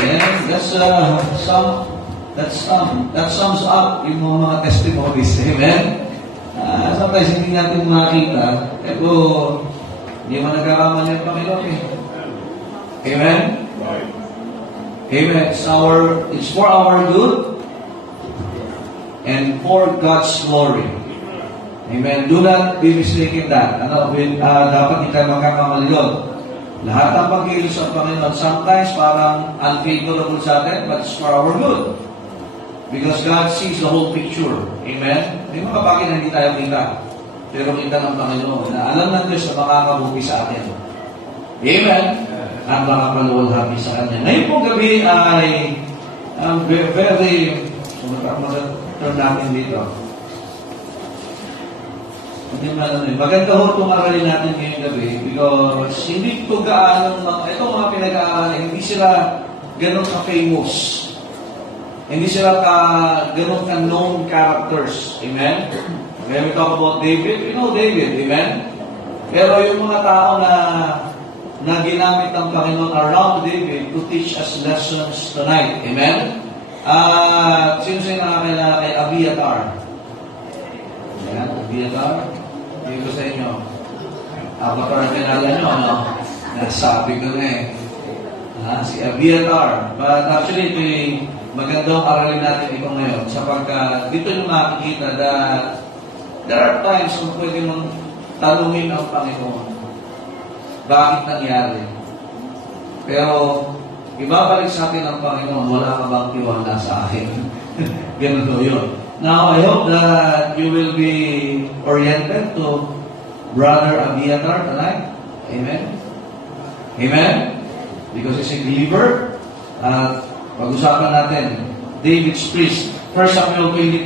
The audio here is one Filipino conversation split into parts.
And that sums up yung mga testimonies. Amen? Sometimes hindi natin makita, pero hindi man nagkakamali ang Panginoon eh. Amen? Amen. It's for our good and for God's glory. Amen. Do not be mistaken that. Dapat hindi tayo magkakamali yun. Lahat ng pag-ilos ng Panginoon, sometimes parang unfavorable sa atin, but it's for our good. Because God sees the whole picture. Amen? May mga bagay na hindi tayo kita. Pero kita ng Panginoon na alam ng Diyos na makakabuti sa atin. Amen? At makakaluwalhati sa Kanya. Ngayon pong gabi ay very turn natin dito. Maganda ho itong aralin natin ngayong gabi because hindi ito gaano, itong mga pinag-aaral, hindi sila ganun ka-famous. Hindi sila ganun ka-known characters. Amen? When we talk about David, you know David. Amen? Pero yung mga tao na ginamit ng Panginoon around David to teach us lessons tonight. Amen? Sino sa'yo nakakilala kay Abiathar? Ayan, Abiathar. Hindi ko sa inyo. Abiathar ang kinala nyo, ano? Nasabi ko na eh. Si Abiathar. But actually, ito yung magandang aralin natin ito ngayon sapagkat dito yung makikita that there are times kung pwede mong tanungin ang Panginoon. Bakit nangyari? Pero, ibabalik sa atin ang Panginoon, wala ka bang tiwala sa akin? Ganun to yun. Now, I hope that you will be oriented to Brother Abiathar tonight. Amen? Amen? Because he's a believer. Pag-usapan natin, David's priest. 1 Samuel 22,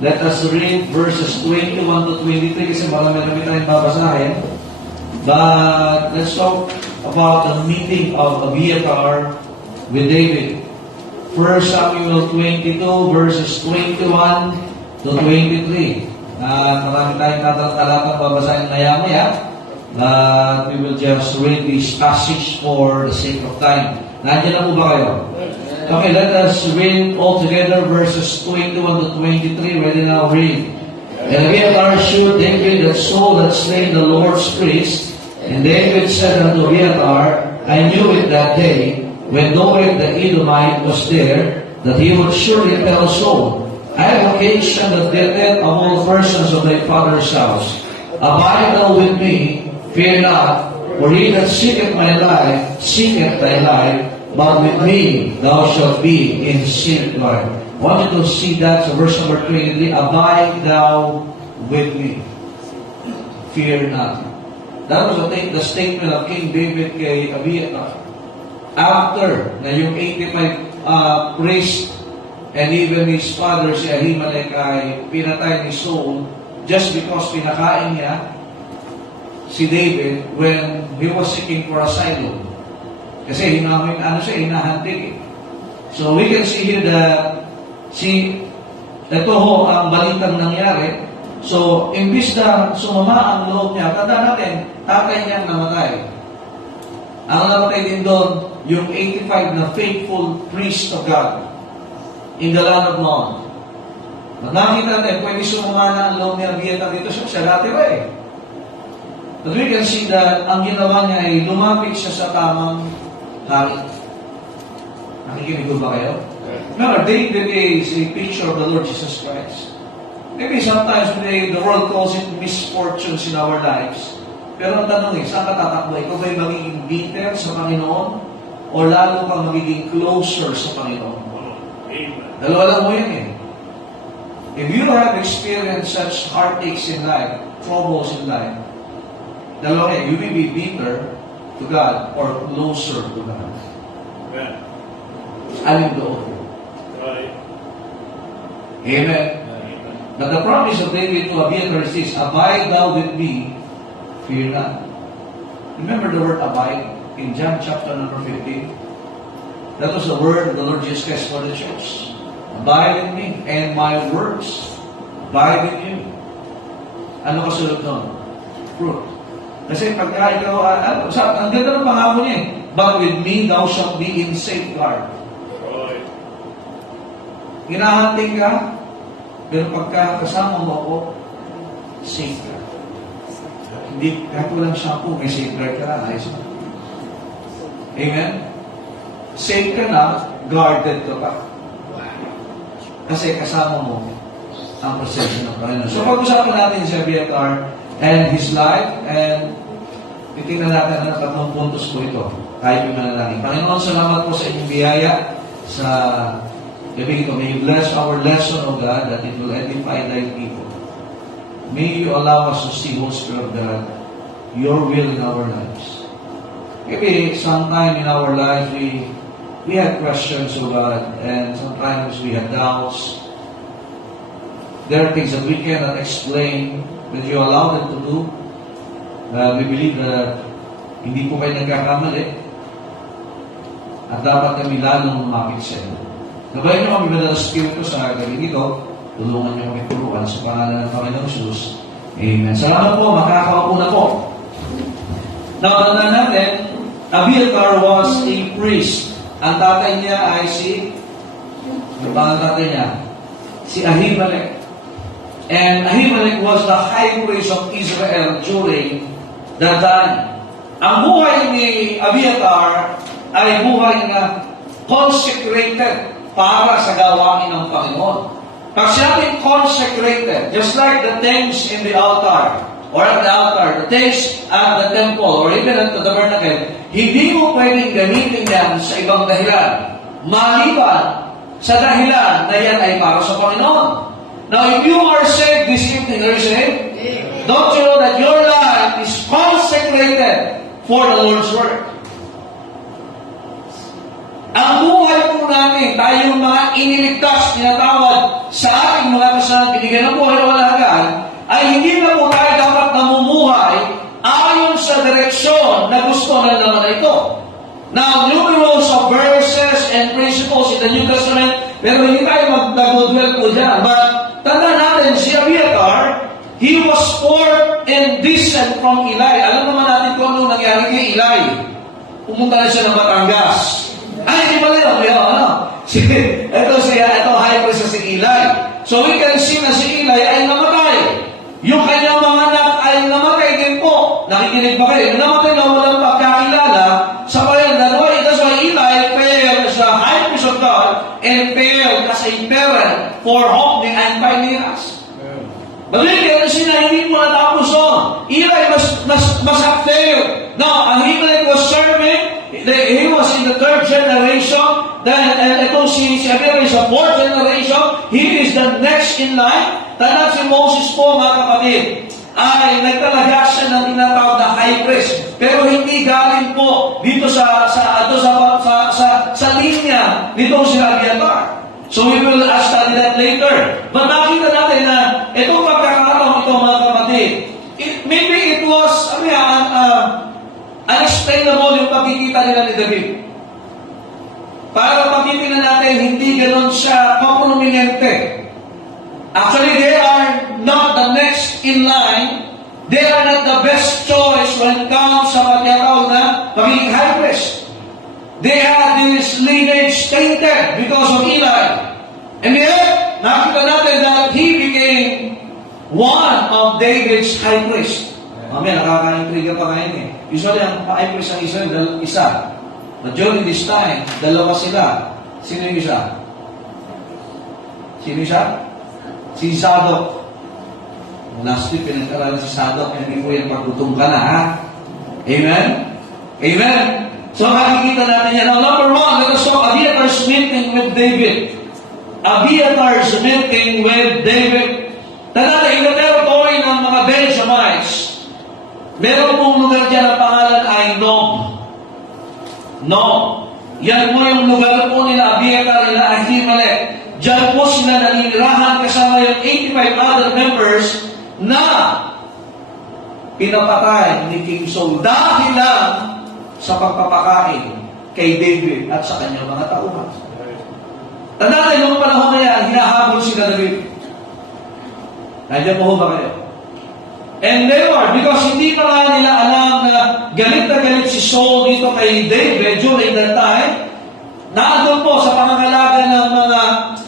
let us read verses 21 to 23 kasi marami-rami tayong babasahin. But let's talk about the meeting of Abiathar with David. 1 Samuel 22 verses 21 to 23. Marami tayong tatalakang babasahin maya-maya. But we will just read this passage for the sake of time. Nandiyan na po ba kayo? Okay, let us read all together verses 21 to 23. Ready now, read. And Abiathar shewed David that Saul had slain the Lord's priest. And David said unto Abiathar, I knew it that day, when Doeg the Edomite was there, that he would surely tell Saul, I have occasion of the death of all persons of thy father's house. Abide thou with me, fear not, for he that seeketh my life, seeketh thy life, but with me thou shalt be in safeguard. I want you to see that, so verse number 23, abide thou with me, fear not. That was the statement of King David kay Abiathar. After na yung 85 priest and even his father si Ahimelech ay pinatay ni Saul just because pinakain niya si David when he was seeking for asylum. Kasi hinahantig eh. So we can see here that ito ho ang balitang nangyari. So, imbis na sumama ang loob niya, tanda natin, tatay niyang namatay. Ang namatay din doon, yung 85 na faithful priest of God in the land of Nod. Nakita natin, pwede sumama na ang loob niya Abiathar dito siya natira eh. But we can see that ang ginawa niya ay lumapit siya sa tamang hari. Nakikinig ba kayo? Remember, David is a picture of the Lord Jesus Christ. Maybe sometimes the world calls it misfortunes in our lives. Pero ang tanong saan ka tatakbo? Ikaw ba'y magiging bitter sa Panginoon? O lalo kang magiging closer sa Panginoon? Dalawa lang mo yan eh. If you have experienced such heartaches in life, troubles in life, dalawa yan, you will be bitter to God or closer to God. Alin doon? Amen. But the promise of David to Abiathar is this, abide thou with me, fear not. Remember the word abide in John chapter number 15? That was the word of the Lord Jesus Christ for the church. Abide in me, and my words abide in you. Ano kasunod nun? Fruit. Kasi pagka ikaw, ang ganda ng pangako niya eh. but with me thou shalt be in safeguard. Hinahanting ka, pero pagka kasama mo ako, safe ka. Hindi, kahit walang shampoo, may safeguard ka na, ayos mo. Amen? Safe ka na, guarded ka pa. Kasi kasama mo ang presensya ng Panginoon. So pag-usapan natin si Abiathar and his life, and titingnan natin ang tatlong puntos po ito. Tayo manalangin. Panginoon, salamat po sa inyong biyaya sa gabi ito. May you bless our lesson, O God, that it will edify thy people. May you allow us to see, Holy Spirit of God, your will in our lives. Maybe sometime in our life we have questions, O God, and sometimes we have doubts. There are things that we cannot explain, but you allow them to do. We believe that hindi po kayo nagkakamali at dapat kami lalong lumapit sa inyo. Gabayan niyo kami ba ng Espiritu sa gabi ito, tulungan niyo kami turuan sa pangalan ng Panginoong Jesus. Amen. Salamat po, makakaupo na po. Nakatandaan natin, Abiathar was a priest. Ang tatay niya ay yung tatay niya, si Ahimelech. And Ahimelech was the high priest of Israel during that time. Ang buhay ni Abiathar ay buhay na consecrated para sa gawain ng Panginoon. Pag sinabing consecrated, just like the things in the altar, or at the altar, the things at the temple, or even at the tabernacle, hindi mo pwedeng gamitin yan sa ibang dahilan. Maliban sa dahilan na yan ay para sa Panginoon. Now, if you are saved this evening, are you saved? Don't you know that your life is consecrated for the Lord's work? Ang buhay po namin, tayong mga iniligtas, tinatawad sa ating mga kasalanan, binigyan ng buhay na walang hanggan, ay hindi na po tayo dapat namumuhay ayon sa direksyon na gusto ng naman na ito. Now, numerous of verses and principles in the New Testament, pero hindi tayo mag-dwell po dyan. But, tanda natin, si Abiathar, he was forth and descent from Eli. Alam naman natin kung ano nangyari kay Eli. Pumunta na siya ng Batangas. Ay, hindi pala yun. Ito high priest si Eli. So we can see na si Eli ay namatay. Yung kanyang mga anak ay namatay din po. Nakikinig ba kayo? Namatay na walang pagkakilala sa kanyang dalawa. That's why Eli failed as a high priest of God and failed as a parent for Hophni and Phinehas. Balik, kasi na hindi mo natapos on. Eli must have failed. Now, ang Ahimelech was serving. He was in the third generation. Then, ito si Abiathar is a fourth generation. He is the next in line. Tanda si Moses po, mga kapatid, ay nagtalaga siya ng tinatawag na high priest. Pero hindi galing po dito sa linya nitong si Abiathar. So we will study that later. But nakita natin na itong pagkakataon ito, mga kapatid, maybe it was unexplainable yung pagkikita nila ni David. Para pagkikita natin, hindi ganon siya kaprominente. Actually, they are not the next in line. They are not the best choice when it comes sa pagkakataon na magiging high priest. They had this lineage tainted because of Eli. And yet, nakita natin that he became one of David's high priests. Mamaya, nakaka-intriga pa ngayon eh. Usually, ang high priest ng Israel, isa. But during this time, dalawa sila. Sino yung isa? Sino isa? Si Zadok. Last week, pinag-aralan si Zadok, hindi po yan pagtutung ka na, ha? Amen? Amen? So, makikita natin yan. Now, number one, let us talk Abiathar's meeting with David. Abiathar's meeting with David. Tanda, in the territory ng mga Benjamites, meron pong lugar dyan ang pangalan ay Nob. Nob. Yan po yung lugar po nila Abiathar, nila Ahimelech. Diyan po sila naninirahan kasama yung 85 other members na pinapatay ni King Saul dahil lang sa pagpapakain kay David at sa kanyang mga tauhan. Tandaan, noong panahon na yan, hinahabol sila David. Nandiyan mo ba kayo? And they were, because hindi pa nga nila alam na galit si Saul dito kay David during that time, naandun po sa pangangalaga ng mga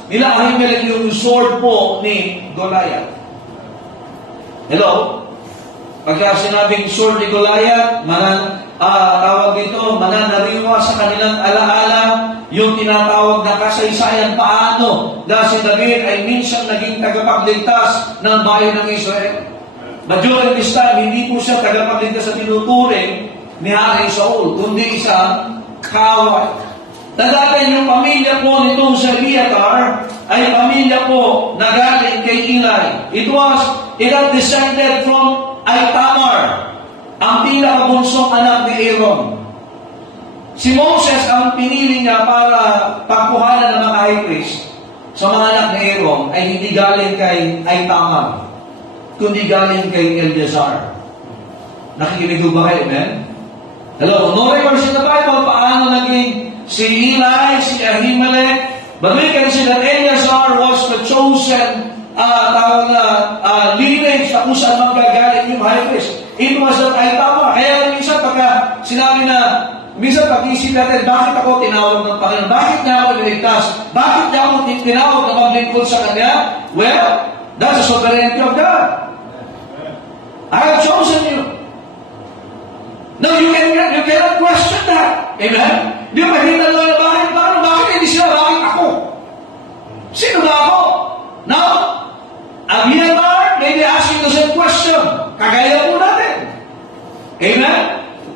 nila Ahimelech yung sword po ni Goliath. Hello? Pagka sinabing sword ni Goliath, tawag dito, mananariwa sa kanilang alaala yung tinatawag na kasaysayan paano dahil si David ay minsan naging tagapagligtas ng bayan ng Israel. But during this time, hindi po siya tagapagligtas sa tinuturing ni Hari Saul, kundi isang kaway. Tandaan yung pamilya po nitong si Abiathar ay pamilya po na galing kay Eli. It had descended from Ithamar, ang pinakabunsong anak ni Aaron. Si Moses ang pinili niya para pagkuhanan ng mga high priest sa mga anak ni Aaron ay hindi galing kay Ithamar, kundi galing kay Eleazar. Nakikinig ba kayo, amen? Hello, no records in the Bible paano naging si Eli, si Ahimelech, but we can see that Eleazar was the chosen lineage na kung saan manggagaling yung high priest. It was that Ithamar. Kaya minsan pagka sinabi na, minsan pag-isip natin, bakit ako tinawag ng Panginoon? Bakit niya ako niligtas? Bakit niya ako tinawag na maglingkod sa Kanya? Well, that's the sovereignty of God. I have chosen you. No, you cannot question that. Amen? Di ba makita nyo na bakit hindi sila, bakit ako? Sino ba ako? Now, Abiathar may be asking the same question. Kagaya po natin. Amen?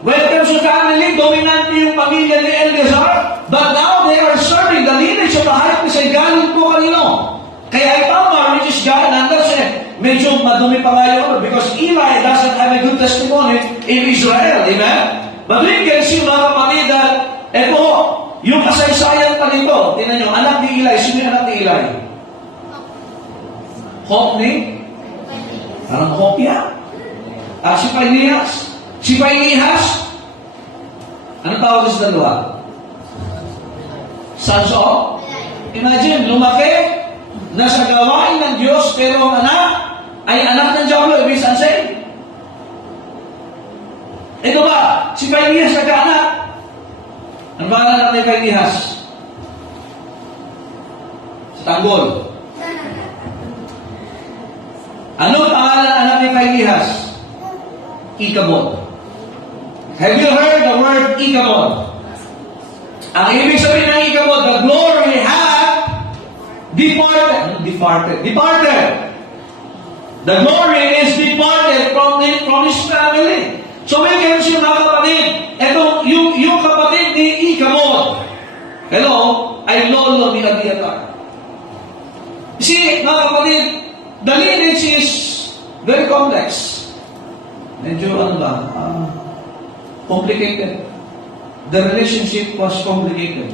When it comes to family, dominante yung pamilya ni Eleazar, but now they are serving the lineage of the high priest ay galing po kanino. Kaya Ithamar, which is God, medyo madumi pa nga yun because Eli doesn't have a good testimony in Israel. Amen? But we can see mga kapatid that eto, yung kasaysayan pa nito, tingnan nyo, anak ni Eli, sino yung anak ni Eli? Hophni? Parang Hopia? Si Phinehas? Si Phinehas? Ano tawag sa dalawa? Sons of? Imagine, lumaki, nasa gawain ng Diyos, pero ang anak ay anak ng Diablo, ibig sabihin. Ito ba, si Phinehas nagkaanak. Ang pangalan natin kay Phinehas? Sa tanggol. Ano pangalan anak ni Phinehas? Ichabod. Have you heard the word Ichabod? Ang ibig sabihin ng Ichabod, the glory had departed. The glory is departed from his family. So we can see mga kapatid, ito, yung kapatid ni Ichabod, hello, ay lolo ni Abiathar. See, mga kapatid, the lineage is very complex. Medyo complicated. The relationship was complicated.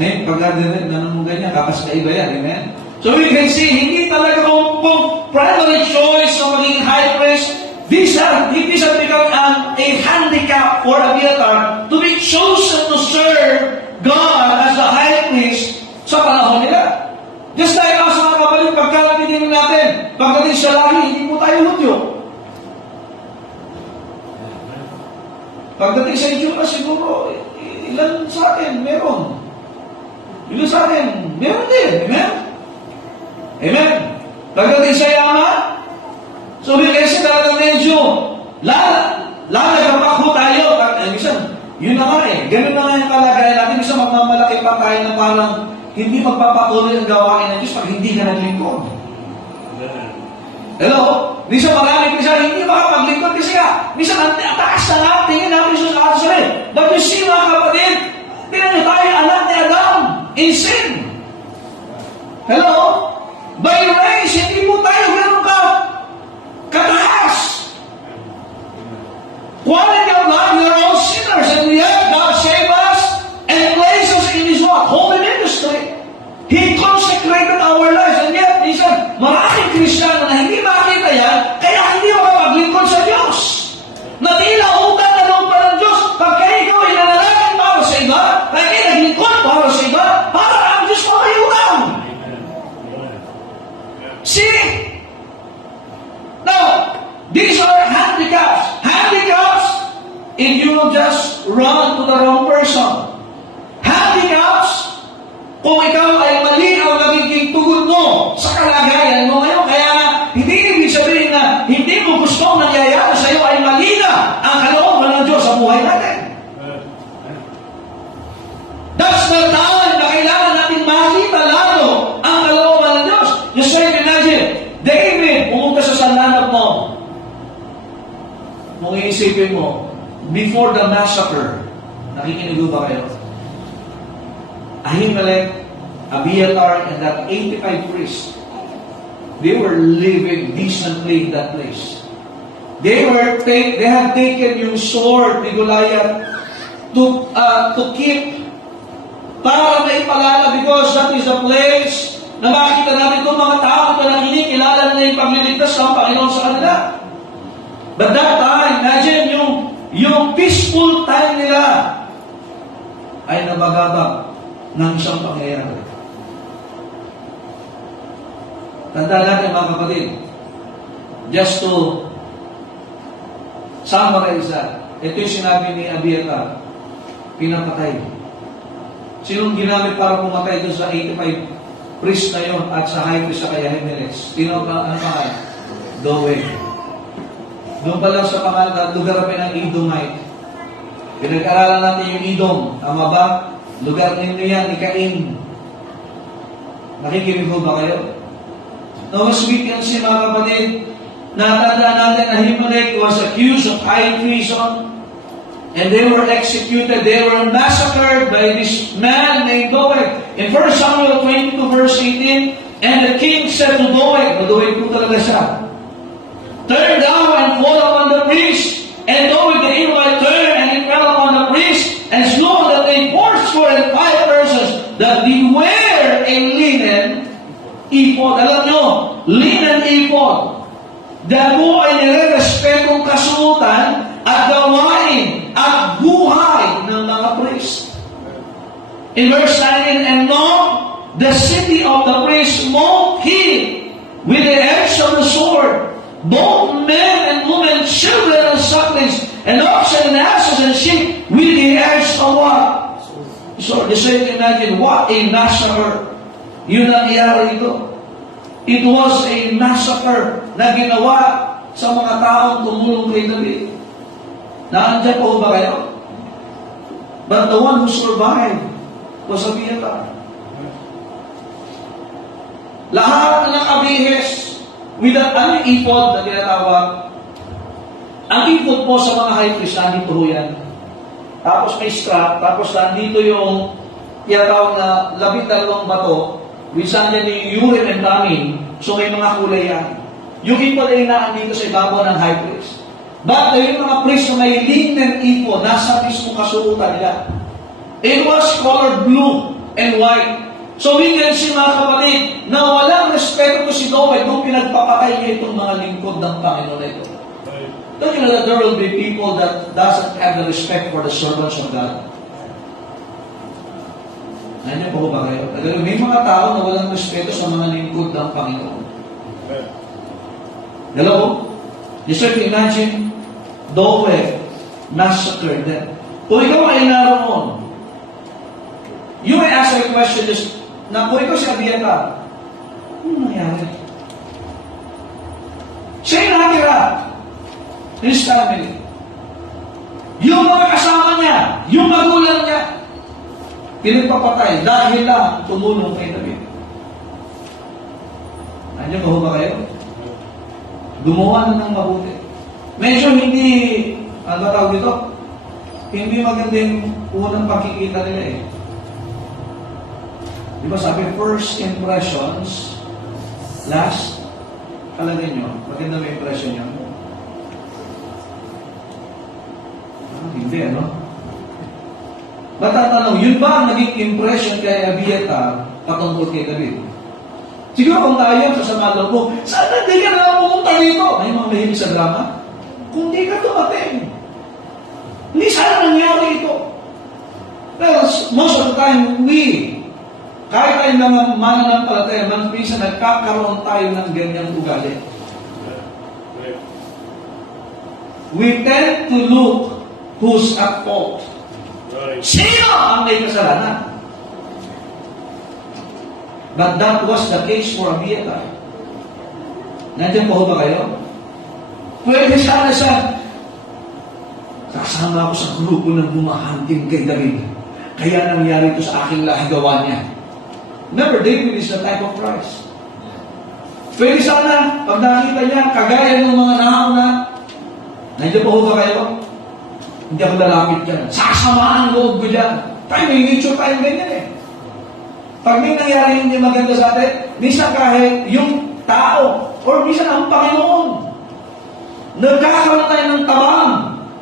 Ngayon, pagka-direct na naman ganyan, kapas na iba yan, amen? So we can see, hindi talaga kung primary choice ng maging high priest. This has become a handicap for Abiathar to be chosen to serve God as a high priest sa panahon nila. Just like us mga kapatid, pagkalapitin natin, pagdating sa lahi, hindi po tayo Hudyo. Pagdating sa Itsura, siguro, ilan sa akin, meron. Ilan sa akin, meron din. Amen? Amen? Pagdating sa Yama, so kasi talagang medyo, lalagabak ho tayo. Minsan, yun na nga ganun na nga yung kalagayan natin. Minsan, magmamalaki pa tayo na parang hindi magpapatuloy ang gawain ng Diyos pag hindi ka naglingkod. Hello? Minsan marami hindi makapaglingkod kasi minsan ang taas na nga, tingin natin siya sa atin. But you see mga kapatid, tingnan nyo tayo, anak ni Adam, in sin. Hello? By race, hindi po tayo ganun kataas. Quality of life, we are all sinners, and yet God saved us and placed us in His what? Holy ministry. He consecrated our lives, and yet, maraming Kristiyano na hindi makita yan, kaya hindi makapaglingkod sa Diyos. Na tila utang na loob pa ng Diyos, pagka ikaw ay nanalangin para sa iba, kaya naglingkod para sa iba, para ang Diyos mo ay utang. the wrong person. Handicaps, kung ikaw ay mali ang nagiging tugon mo sa kalagayan mo ngayon, kaya nga, hindi ibig sabihin na hindi mo gustong nangyayari sa iyo ay mali na ang kalooban ng Diyos sa buhay natin. That's the time na kailangan natin makita lalo ang kalooban ng Diyos. Just try to imagine, David, pumunta sa sandanap mo. Kung iisipin mo, before the massacre, nakikinig ba kayo? Ahimelech, Abiathar, and that 85 priests, they were living decently in that place. They have taken yung sword ni Goliath to keep para maipalala, because that is a place na makikita natin itong mga tao na kinikilala na yung pagliligtas ng Panginoon sa kanila. But that time, imagine yung peaceful time nila ay nabagabag ng isang pangyayari. Tandaan natin mga kapatid, just to summarize that, ito yung sinabi ni Abiathar, pinapatay. Sinong ginamit para pumatay doon sa 85 priest na yun at sa high priest sa kay Ahimelech? Sino ang pangalan? Doeg. Doon pa lang sa pangalan, lugar kami ng Edomite. Pinag-aralan natin yung Edom. Tama ba? Lugar ninyo yan, ni Cain. Nakikinig ba kayo? No, as we can see mga kapatid, natandaan natin na Ahimelech was accused of high treason. And they were executed, they were massacred by this man named Doeg. In 1 Samuel 22 verse 18, and the king said to Doeg, Doeg po talaga siya, turn down and fall upon the priest. And Doeg the Edomite turned and he fell upon the priest, and slew that they 405 persons that did wear a linen ephod. Alam nyo, linen ephod. Dahil ay nire-respetong kasuotan at gawain at buhay ng mga priest. In verse 19, and now the city of the priest smote he with the edge of the sword, both men and women, children and sucklings, and oxen and asses and sheep with the edge of what? So, just imagine, what a massacre. Yun ang nangyari ito. It was a massacre na ginawa sa mga taong tumulong kay David. Naandyan po ba kayo? But the one who survived was Abiathar. Lahat ng abihes with an ephod na tinatawag. Ang ephod po sa mga high priest, nandito po yan. Tapos may strap, tapos nandito yung tinatawag na 12 bato, which andyan yung Urim and Thummim, so may mga kulay yan. Yung ephod ay naandito sa ibabaw ng high priest. But yung mga priest na may linen ephod, nasa mismo kasuotan nila. It was colored blue and white. So we can see mga kapatid, na walang respeto ko si Doeg nung pinagpapatay niya itong mga lingkod ng Panginoon na ito. Don't you know that there will be people that doesn't have the respect for the servants of God? Nandiyan po ba kayo? May mga tao na walang respeto sa mga lingkod ng Panginoon. Hello? Just try to imagine, Doeg massacred them. Kung ikaw ay naroon, you may ask a question just, na kung ikaw si Abiathar, ano nangyari? Siya yung nakatira. His family. Yung mga kasama niya, yung magulang niya, pinagpapatay dahil lang tumulong kay David. Nandiyan ba kayo? Gumawa na ng mabuti. Medyo hindi, ano tawag dito? Hindi magandang unang pakikita nila eh. Di ba sabi, first impressions, last, kalagay nyo, maganda may impression nyo. Hindi, ano? Matatanong, yun ba ang naging impression kay Abiathar patungkol kay David? Siguro kung tayo sa samadal mo, sana di ka na pumunta dito. May mga mahilig sa drama. Kung di ka dumating, hindi sana nangyari ito. Well, most of the time, kahit tayo mga mananampalataya, minsan nagkakaroon tayo ng ganyang ugali. We tend to look who's at fault. Sino ang may kasalanan? But that was the case for Abiathar. Nandiyan po ba kayo? Pwede sana siya, kasama ako sa grupo ng bumahantin kay David. Kaya nangyari ito sa aking gawa niya. Remember, David is the type of Christ. Pwede sana, pag nakita niya, kagaya ng mga nahauna, nandiyan po ba kayo? Hindi ako lalapit dyan. Sasama ang loob ko dyan. Tayo, may nature tayong ganyan eh. Pag may nangyari hindi maganda sa atin, minsan kahit yung tao, or minsan ang Panginoon, nagkakaroon tayo ng tabang,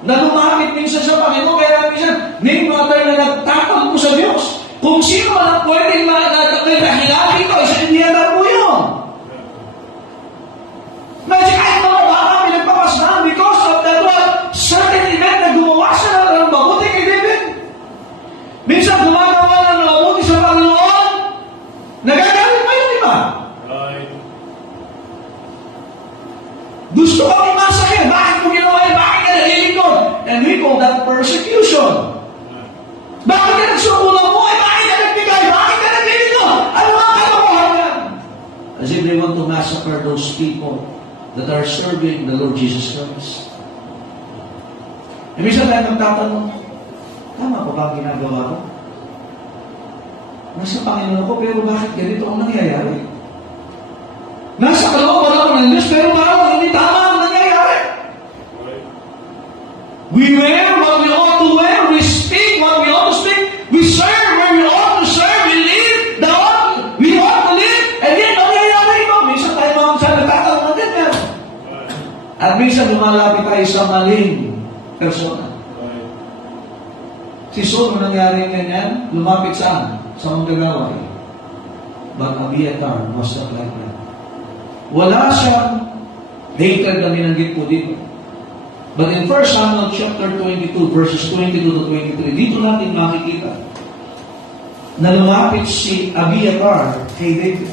na lumapit minsan sa Panginoon, kaya minsan, may mga tayo na nagtatampo sa Diyos. Kung sino man ang pwedeng hinati ko, isa hindi na po yun. Medyo kahit mga baka pinagpapasnahan because of that one certain event na gumawa siya ng mabuti kay David. Minsan gumagawa ng mabuti sa Panginoon, nagagalit pa yun, di ba? Gusto kang imasakit. Bakit mo ginawa yun? Bakit ka nalilingkod? And we call that persecution. Bakit ka nagsukulang mo? Bakit ka nagbigay? Bakit ka nalilingkod? Ano nga kalokohan yan? As if they want to massacre those people that are serving the Lord Jesus Christ. E minsan tayo magtatanong, tama ba ba ang ginagawa ko? Nasa Panginoon ko, pero bakit ganito ang nangyayari? Nasa kalooban ako ng Diyos, pero parang hindi tama ang nangyayari. We wear what we ought to wear, we speak what we ought to speak, we serve where we ought to serve, we live the ought we ought to live, and yet nangyayari ito. Minsan tayo mga nagtatanong na din yan. At minsan lumalapit tayo sa maling persona. Si Saul, nangyari ganyan, lumapit saan? Sa manggagawa. But Abiathar was not like that. Wala siyang hatred na minanggit po dito. But in 1 Samuel chapter 22, verses 22 to 23, dito natin makikita na lumapit si Abiathar kay David.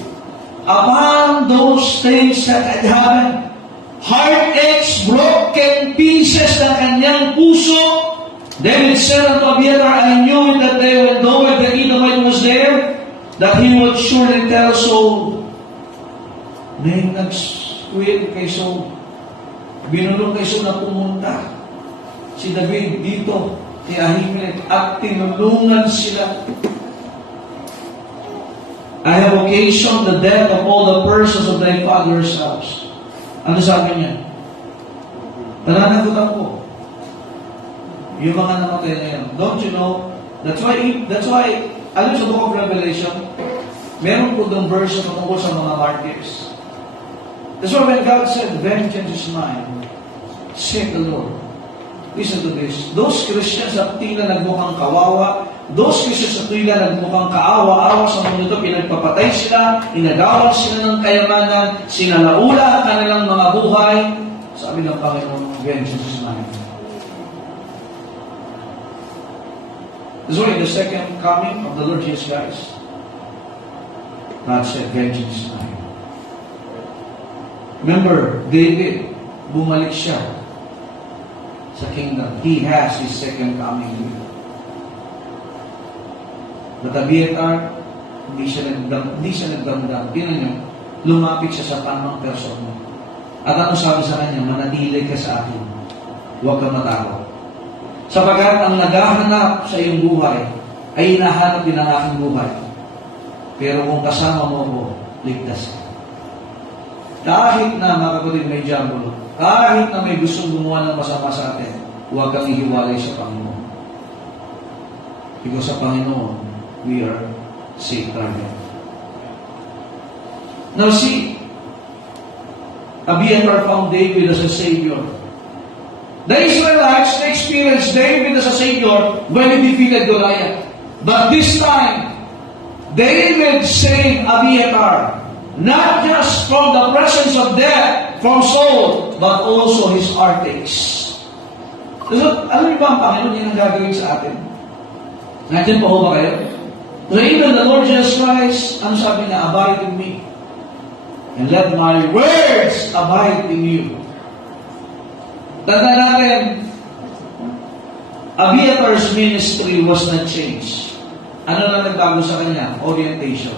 Upon those things that had happened, heartaches, broken pieces ng kanyang puso, David said unto Abiathar, I knew that they would know if the Edomite was there, that he would surely tell Saul. May nag-squid kay Saul. Binulong kay Saul na pumunta si David dito kay Ahimelech at tinulungan sila. I have occasioned the death of all the persons of thy father's house. Ano sabi niya? Nananagutan ko yung mga namatay na yan. Don't you know? That's why, alam sa Book of Revelation, meron po doon verse na tungkol sa mga martyrs. That's why when God said, vengeance is mine, said the Lord. Listen to this. Those Christians na tila nagmukhang kawawa, those Christians na tila nagmukhang kaawa-awa sa mundo ito, pinagpapatay sila, inagawan sila ng kayamanan, sinalaula ang kanilang mga buhay. Sabi ng Panginoon, vengeance is mine. That's why in the second coming of the Lord Jesus Christ, God said, vengeance is mine. Remember, David, bumalik siya sa kingdom. He has his second coming. But Abiathar, hindi siya nagdamdam. Tingnan niyo, lumapit siya sa tamang person. At ano sabi sa kanya, manatili ka sa akin. Huwag kang matakot. Sapagkat ang naghahanap sa iyong buhay ay hinahanap din ang aking buhay. Pero kung kasama mo ko, ligtas ka. Kahit na mga kapatid may diablo, kahit na may gustong gumawa ng masama sa atin, huwag kang ihiwalay sa Panginoon. Because sa Panginoon, we are safe target. Now see, Abiathar found David as a Savior. The Israelites experienced David as a Savior when he defeated Goliath. But this time, David saved Abiathar, not just from the presence of death from Saul, but also his heartaches. So, alam niyo ba ang Panginoon yan ang gagawin sa atin? Nandiyan po ba kayo? So even the Lord Jesus Christ, ang sabi niya, abide in me. And let my words abide in you. Tanda natin, Abiatar's ministry was not changed. Ano na nagbago sa kanya? Orientation.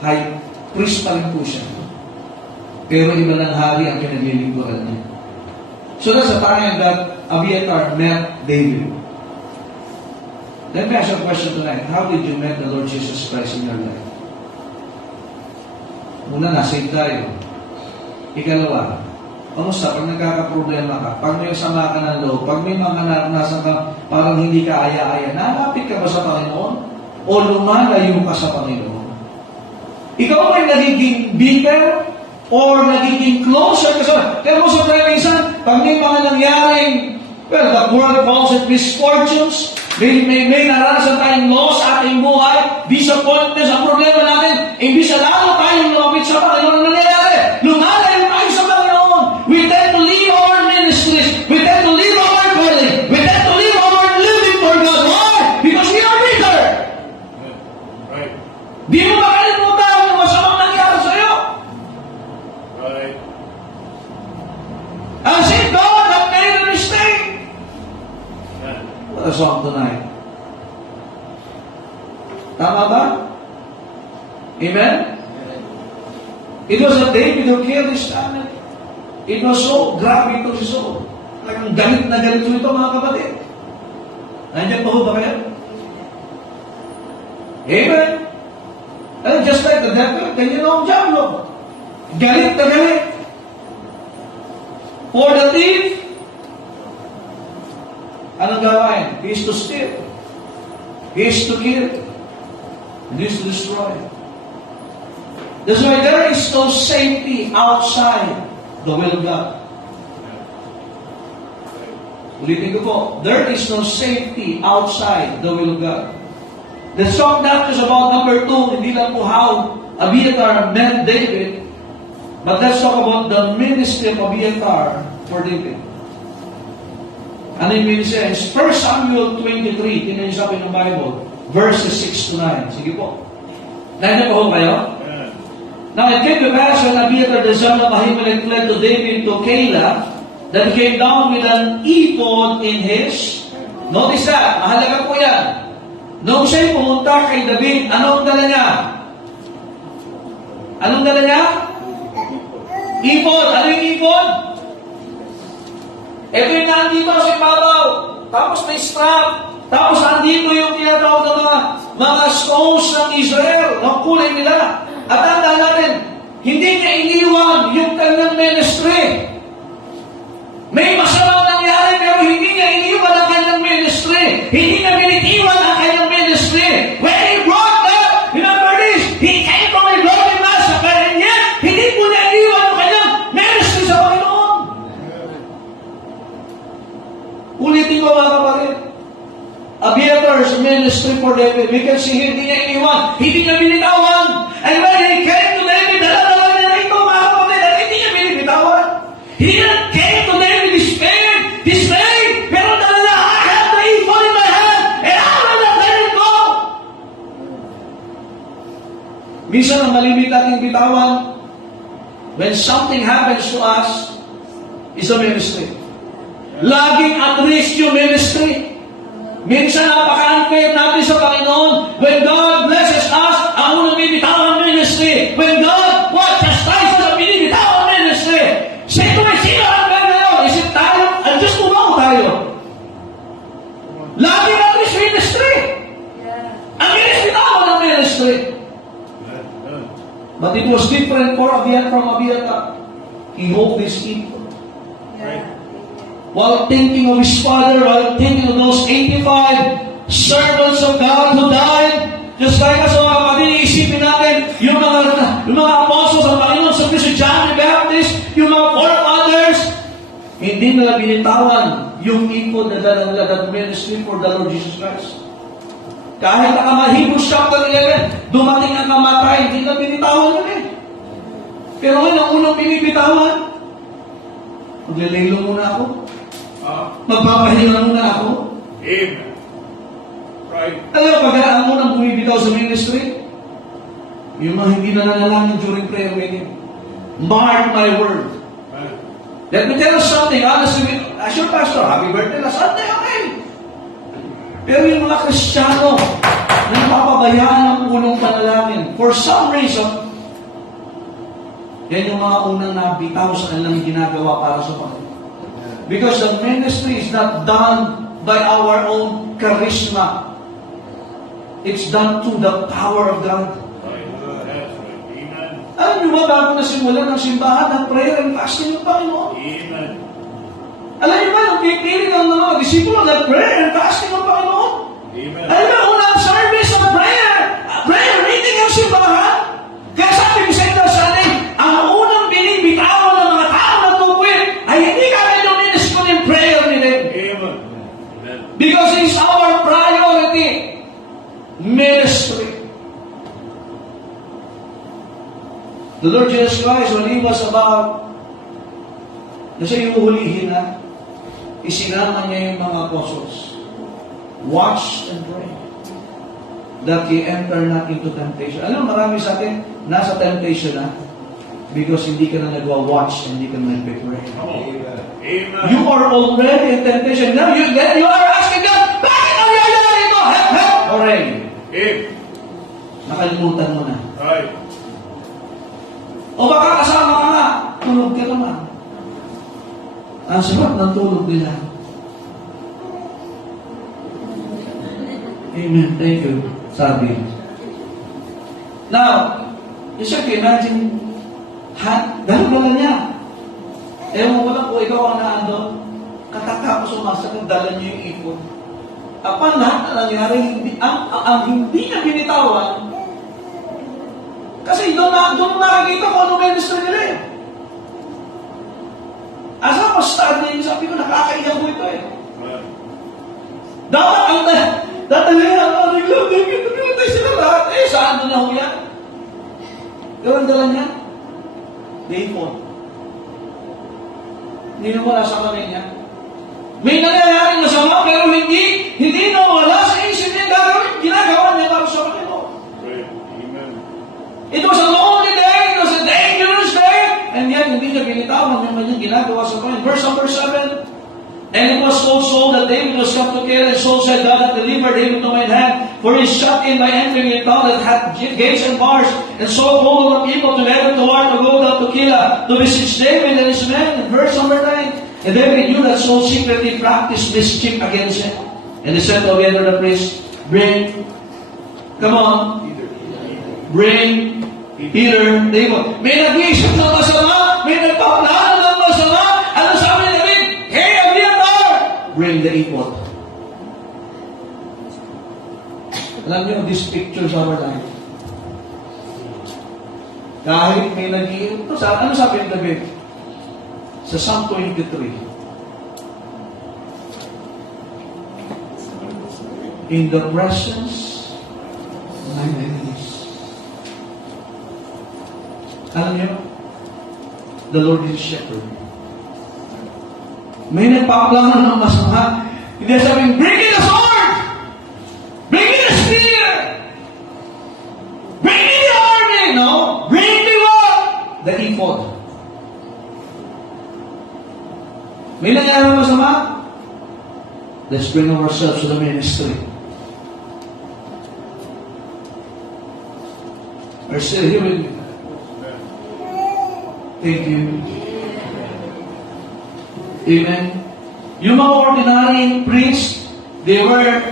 High priest pa rin po siya. Pero iba ng hari ang pinaglilingkuran niya. So that's the time that Abiatar met David. Let me ask you a question tonight. How did you meet the Lord Jesus Christ in your life? Una, nasave tayo. Ikalawa, kamusta pag nagkakaproblema ka? Pag may sama ka ng loob, pag may mga naranasan ka, parang hindi ka aya-aya, nalapit ka ba sa Panginoon? O lumalayo ka sa Panginoon? Ikaw ay nagiging bitter or nagiging closer ka sa... Pero most of the time, minsan, pag may mga nangyaring, well, the world calls it misfortunes, may naranasan tayong loss sa ating buhay, disappointments, ang problema natin, imbis na lalo tayong lumapit sa Panginoon, ang nangyayari, lumalayo tayo sa Panginoon. We tend to leave our ministries, we tend to leave our calling, we tend to leave our living for God. Why? Because we are bitter. Right. Di mo makalimutan yung masamang nangyari sa'yo. Right. As if God had made a mistake. Yeah. What a song tonight. Tama ba? Amen? It was a David who killed his family. It was so grabe ito si Saul. Talagang galit na galit ito mga kapatid. Nandiyan pa ho ba kayo? Amen? And just like the devil, ganyan ang diablo. Galit na galit. For the thief, anong gawain? He is to steal. He is to kill. And he is to destroy. That's why there is no safety outside the will of God. Ulitin ko po, there is no safety outside the will of God. Let's talk not just about number 2, hindi lang po how Abiatar met David, but let's talk about the ministry of Abiatar for David. Ano yung ministry? 1 Samuel 23, tingnan niyo sa akin ng Bible, verses 6 to 9. Sige po. Nandiyan pa ho kayo? Yeah. Now it came to pass when Abiatar the son of Ahimelech fled to David to Keilah, that he came down with an ephod in his... Notice that, mahalaga po yan. Noong siya'y pumunta kay David, anong dala niya? Anong dala niya? Ephod. Ano yung ephod? Ito yung nandito sa ibabaw. Tapos may strap. Tapos nandito yung tinatawag ng mga stones ng Israel, ng kulay nila. At tanda natin, hindi niya iniwan yung kanyang ministry. May masamang nangyari pero hindi niya iniwan ang kanyang ministry. Hindi niya binitiwan ang kanyang ministry. When he brought that, remember this, he came from a broken massacre and yet, hindi po niya iniwan ang kanyang ministry sa Panginoon. Ulitin ko mga kapatid. Abiatar's ministry for David, we can see hindi niya iniwan, hindi niya binitawan. And when he came to David, dala-dala niya na ito mga kapatid, at hindi niya binitawan. He didn't came to David dismayed, pero dala-dala, I have the ephod in my hand, and I will not let it go. Minsan ang malimit nating bitawan, when something happens to us, is a ministry. Laging at risk yung ministry. Minsan napaka-unfair natin sa Panginoon. When God blesses us, ang unang binitawan ministry. When God chastises us, ang binitawan ministry. Sino ang gano'n? Isip tayo, just tumaw tayo. Lagi natin is ministry. Ang ministry tao ng ministry. But it was different for Abiatar. He hoped his people. While thinking of his father, while thinking of those 85 servants of God who died, just like us, mga kapatid, iisipin natin, yung mga apostles ng Panginoon sa Cristo, John the Baptist, yung mga forefathers, hindi nila binitawan yung ephod na dala nila, that ministry for the Lord Jesus Christ. Kahit Hebrews chapter 11, dumating ang kamatay, hindi na binitawan yun eh. Pero ngayon, ang unang binibitawan, maglililo muna ako. Magpapahinga muna ako. Amen. Right. Alam mo, pag ang unang bumibitaw sa ministry, yung mga hindi na nanalangin during prayer meeting. Mark my word. Let me tell you something, honestly, as your pastor, happy birthday last Sunday, okay. Pero yung mga Kristiyano na napapabayaan ng unang panalangin, for some reason, yan yung mga unang nabitaw sa kanilang ginagawa para sa Panginoon. Because the ministry is not done by our own charisma. It's done through the power of God. Right. That's right. Amen. Alam niyo ba, bago na simulan ng simbahan, ng prayer and fasting ng Panginoon? Amen. Alam niyo ba, yung pipili ng mga disipulo na prayer and fasting ng Panginoon? Amen. Alam niyo, unang service ng prayer reading ang simbahan. Kaya sabi ko sa inyo, Sunday, ang unang binibitawan ng mga tao na tuwid ay hindi kami luminis ko ng prayer nila. Amen. Amen. Because it's our priority. Ministry. The Lord Jesus Christ, when He was about na siya yung hulihin na, isinama niya yung mga apostles. Watch and pray that ye enter not into temptation. Alam, marami sa atin, nasa temptation na because hindi ka na nagwa-watch and hindi ka na nagpe-pray. Come on. Amen. You are already in temptation. Now then you are asking God, bakit ang nangyayari ito? Help! Pray. Amen. Nakalimutan mo na. Right. O baka kasama ka nga, tulog ka naman. Ang sarap ng tulog nila. Amen. Thank you. Sabi. Now, you should imagine, ganun ba niya? Ewan ko lang kung ikaw ang naandun, katatapos sumasakit, dala niyo yung ipon. Apan lahat na nangyari, ang hindi niya binitawan, kasi doon nakikita ko ano ministry nila eh. Asa ko start niya, sabi ko, nakakaiyak ko ito eh. Right. Dapat ang dadalihan ang naglaw, pinatay sila lahat eh, saan doon na ho yan? Dala niya, ipon. Hindi na wala sa kamay niya. May nangyayaring masama, pero hindi na wala sa isip niya gagawin. Ginagawa niya para sa Panginoon. Right. Amen. It was a lonely day, it was a dangerous day, and yet hindi niya binitawan yung kanyang ginagawa sa Panginoon. Verse number 7, and it was told Saul that David was come to kill, and Saul said, God hath delivered David to mine hand, for he is shut in by entering a town that hath gates and bars. And Saul called on the people to let him to war to go down to Keilah, to besiege David and his men. And verse number 9, and David knew that Saul secretly practiced mischief against him. And he said together the priest, come on, bring Peter, David. May nag-iisip ng masama, may nagpaplano ng masama. Ano sabi ni David? Hey, Abiathar! Bring the ephod. Alam niyo, this pictures our life. Kahit may nag-iisip, ano sabi ni David? Sa Psalm 23. In the presence of my enemies. Alam niyo, the Lord is shepherd. May nagpaplano ng masama. Hindi sabing, bring me the sword! Bring me the spear! Bring me the army! No? Bring me what? The ephod. May nangyari ng masama? Let's bring ourselves to the ministry. Are still here with me? Thank you. Amen. Yung mga ordinary priests, they were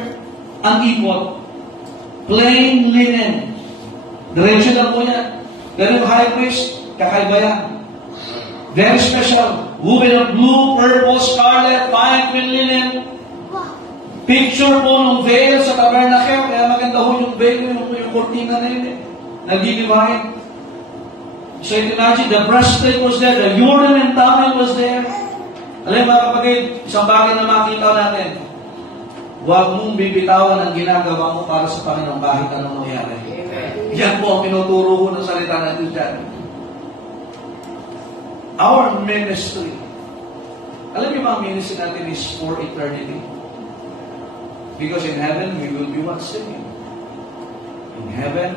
unequal. Plain linen. Diretso lang po yan. Pero yung high priest, kakaiba yan. Very special. Woven of blue, purple, scarlet, fine twin linen. Picture po ng veil sa tabernacle. Kaya maganda ho yung veil, yung cortina na yun eh. Nag-divide. So you can imagine, the breastplate was there, the urim and thummim was there. Alam mga kapatid, isang bagay na makita natin, huwag mong bibitawan ang ginagawa mo para sa Panginoon kahit anong mangyari. Yan po ang pinuturo ko ng salita natin dyan. Our ministry, alam niyo ba ang ministry natin is for eternity? Because in heaven, we will be what? Singing. In heaven,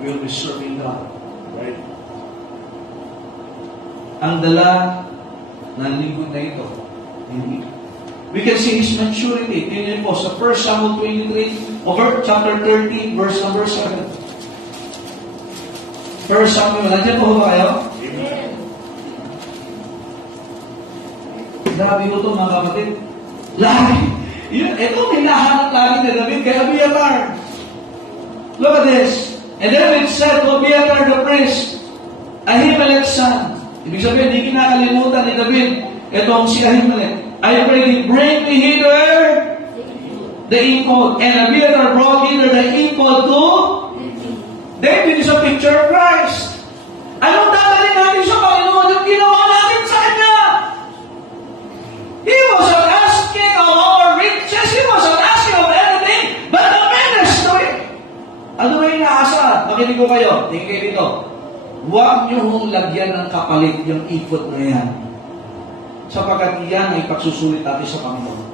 we will be serving God. Right. Ang dala ng lingkod na ito? Hindi. We can see his maturity. Tingnan po sa 1 Samuel 23, over chapter 30, verse number 7. 1 Samuel, nandiyan po ba kayo? Amen. Grabe ko ito mga kapatid. Lagi. Ito may nahanap lagi na David kay Abiathar. Look at this. And David said to Abiathar the priest, Ahimelech's son. Ibig sabihin, hindi kinakalimutan ni David itong si Ahimelech. I pray thee, bring me hither the ephod. And Abiathar brought hither the ephod to David is a picture of Christ. Anong dadalhin natin sa Panginoon yung ginawa natin sa Kanya? He wasn't asking of our riches. He wasn't asking of anything but the ministry. Ano ba yung inaasa? Makinig ko kayo. Tingin kayo dito. Huwag niyo hong lagyan ng kapalit yung ephod na yan. Sapagkat yan ay pagsusulit natin sa Panginoon.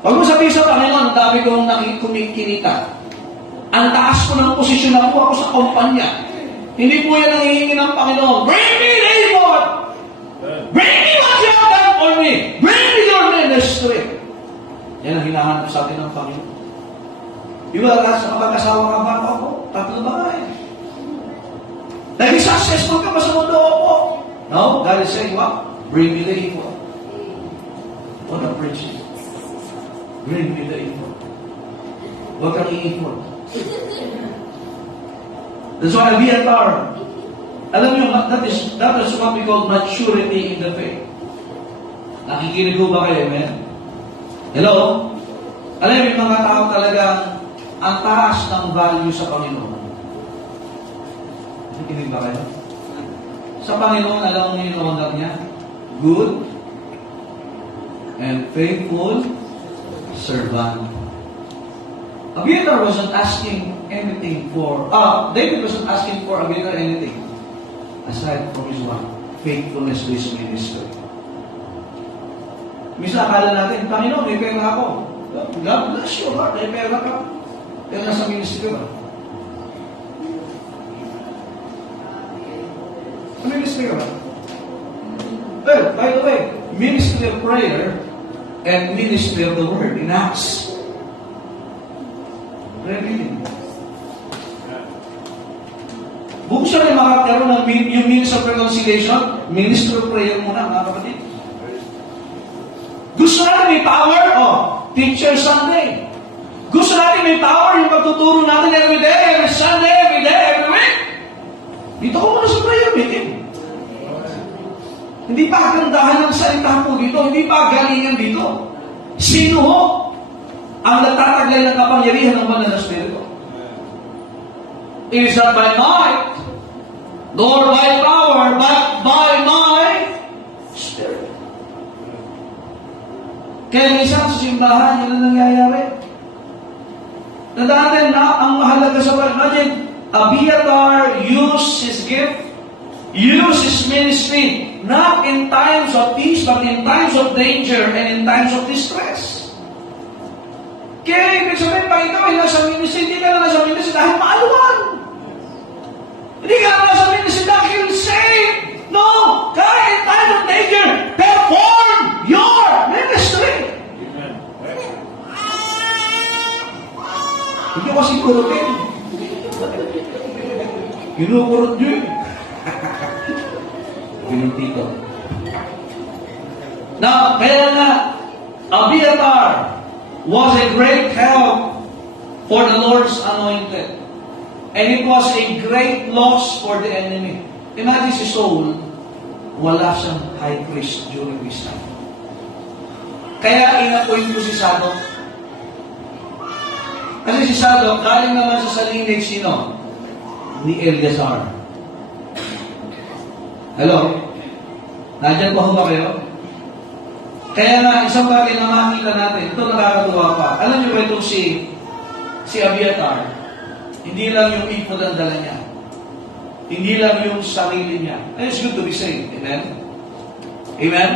Pag mo sabihin sa Panginoon, ang dami kong kumikinita. Ang taas ko ng posisyon ako sa kumpanya. Hindi po yan ang hihingi ng Panginoon. Bring me the ephod! Bring me what you have done for me! Bring me your ministry! Yan ang hinahanap sa atin ng Panginoon. Di ba, sa kapag-asawa ka ba ako? Tatlo ba nga eh? Naging successful ka ba sa mundo ako? No, God is saying, what? Bring me the ephod. What a preaching. Bring me the ephod. Huwag kang i-ephod. That's why Abiathar, alam niyo, that is what we call maturity in the faith. Nakikinig ko ba kayo, amen? Hello? Alam niyo, yung mga tao talagang ang taas ng value sa Panginoon. Nakikinig ba kayo? Sa Panginoon, alam mo yung honor niya? Good and faithful servant. Abiathar wasn't asking anything for, David wasn't asking for Abiathar anything aside from his one, faithfulness to his ministry. Minsan akala natin, Panginoon, may pera ako. God bless you, Lord, may pera ka. Pero nasa ministry ka. Sa ministry ka ba? Well, by the way, ministry of prayer and ministry of the word in Acts. Revealing. Kung siya ay makakaroon ng yung means of reconciliation, ministry of prayer muna, mga kapatid. Gusto natin may power? Teacher Sunday. Gusto natin may power yung pagtuturo natin every day, every Sunday, every day, every week. Dito ko muna sa prayer meeting. Hindi pa kagandahan ng salita po dito, hindi pa galingan dito. Sino ho ang nagtataglay ng kapangyarihan ng banal na Espiritu? It is not by might, nor by power, but by my Spirit. Kaya minsan sa simbahan, yun ang nangyayari. Na dati na ang mahalaga sa world. Imagine, Abiathar used his gift, used his ministry, not in times of peace, but in times of danger and in times of distress. Kaya ibig sabihin, pag ikaw ay nasa ministry, hindi ka na nasa ministry dahil maaluan. Hindi ka na nasa ministry dahil safe. No! Kaya in time of danger, perform your ministry. Hindi ko kasi kurutin. Kinukurot nyo yun. Pinutito. Now, kaya nga, Abiathar was a great help for the Lord's anointed. And it was a great loss for the enemy. Imagine si Saul, wala siyang high priest during this time. Kaya inapoint ko si Sadok. Kasi si Sadok, galing naman sa lineage sino? Ni Eleazar. Hello? Nandiyan pa ba kayo? Kaya nga, isang bagay na makita natin, ito nakakatuwa pa. Alam niyo ba itong si Abiathar? Hindi lang yung ephod ang dala niya. Hindi lang yung sarili niya. And it's good to be saved. Amen? Amen?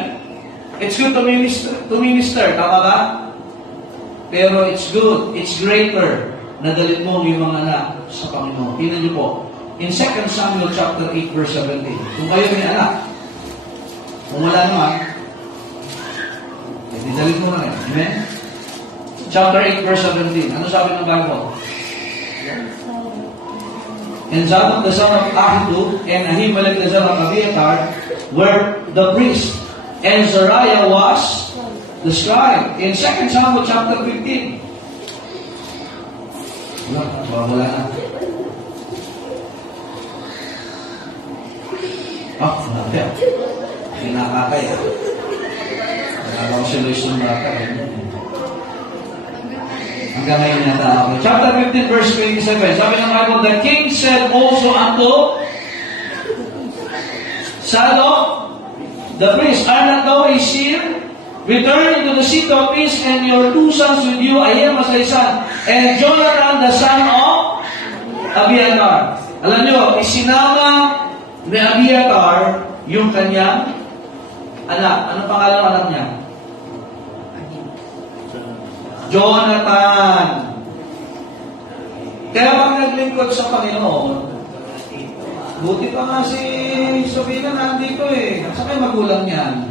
It's good to minister. Tama ba? Pero it's good, it's greater na dalhin mo yung mga anak sa Panginoon. Tingnan niyo po. In 2 Samuel chapter 8 verse 17. Kung kayo may anak, Kung wala naman, didalit mo na rin. Amen? Chapter 8, verse 17. Ano sabi ng Bible? And Zadok the son of Ahitub and Ahimelech the son of Abiathar were the priest, and Zariah was the scribe. In 2 Samuel chapter 15. Wala na. Wala. Kinakakay. Nakala ko si Luis yung bata. Hanggang ngayon yata ako. Chapter 15, verse 27. Sabi ng Bible, the king said also unto Zadok, the priest, are not thou a seer? Return into the city of peace, and your two sons with you, Ahimaaz thy son, and Jonathan the son of Abiathar. Alam nyo, isinama ni Abiathar yung kanyang anak. Anong pangalan ng anak niya? Jonathan. Kaya pag naglingkod sa Panginoon, buti pa nga si Sofina nandito eh. At saka yung magulang niyan.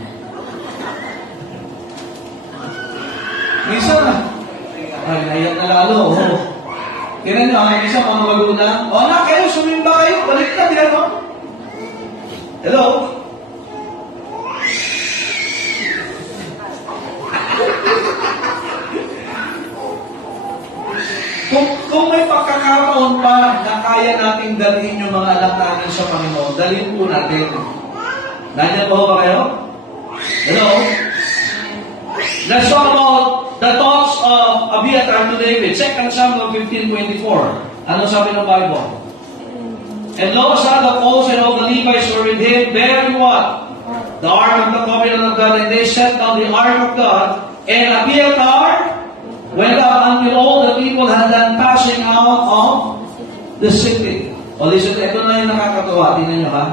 Minsan, ay, naiyak na lalo. Oh. Kaya nyo, minsan mga magulang, o anak kayo, sumimba kayo, balik na, di ano? Hello? Kung may pagkakataon pa na kaya nating dalhin yung mga anak natin sa Panginoon, dalhin po natin. Nandiyan po ba kayo? Hello? Let's talk about the thoughts of Abiathar to David. 2 Samuel 15:24. Ano sabi ng Bible? And lo, Zadok also and all the Levites were with him, bearing what? The ark of the covenant of God, and they set down the ark of God, and Abiathar went up until all the people had done passing out of the city. O listen, ito na yung nakakatawa. Tingnan nyo ha.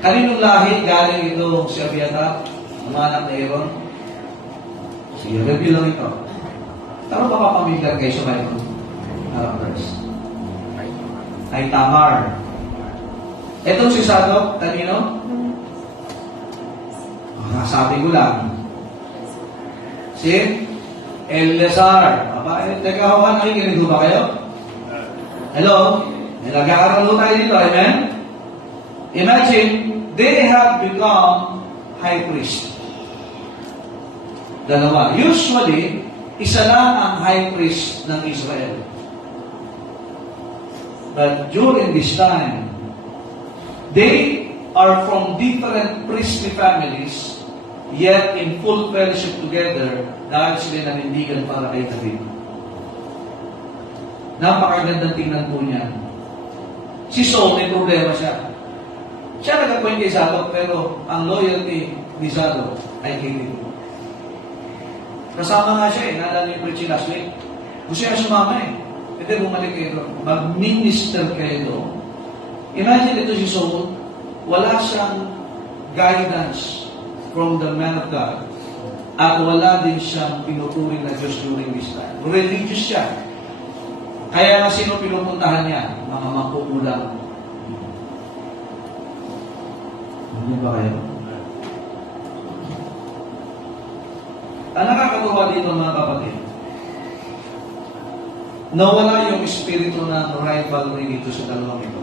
Kaninong lahi galing ito si Abiathar? Ang mga anak na Aaron? Sige, review lang ito. Taro ba kapamigyan kayo sa Bible? Verse. Ay Tamar. Itong si Zadok, kanino? Sabi ko lang. Si Eleazar. Teka, nakikinig ba kayo? Hello? Nag-aaral ho tayo dito, amen? Imagine, they have become high priest. Dalawa. Usually, isa lang ang high priest ng Israel. But during this time, they are from different priestly families, yet in full fellowship together, dahil sila nanindigan para kay David. Napakagandang tingnan po niya. Si Saul, may problema siya. Siya nag-appoint kay Zadok, pero ang loyalty ni Zadok ay kay David. Kasama nga siya eh, naalala niyo yung preaching last week. Gusto niya sumama eh. Hindi, bumalik kayo doon. Mag-minister kayo doon. Imagine ito si Saul, wala siyang guidance from the man of God. At wala din siyang pinuturing na Diyos during this time. Religious siya. Kaya nga sino pinupuntahan niya? Mga makukulang. Hindi ba kayo? Ang nakakatuwa dito mga kapatid, nawala yung espiritu ng rivalry dito sa dalawang ito.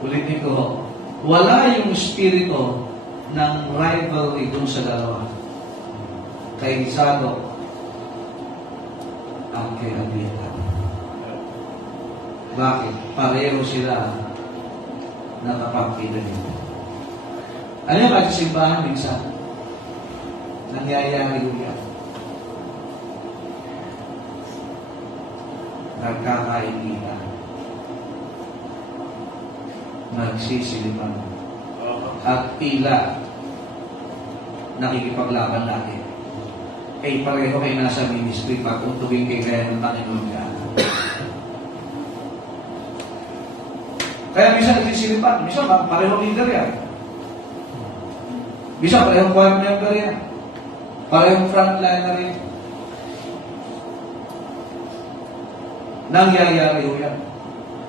Ulitin ko, wala yung espiritu ng rivalry dun sa dalawa. Kay Zadok at kay Abiathar. Bakit? Pareho sila nakapagkita nito. Ano yung magsimbahan minsan? Nangyayari ko yan. Nagkakainitan. Nagsisilipan. At tila nakikipaglaban natin. Eh, pareho kayo nasa ministry pag tuwing kay kaya ng Panginoon ka. Kaya minsan nagsisilipan. Minsan pareho leader yan. Minsan parehong choir member yan. Parehong frontliner yan. Nangyayari ho yan.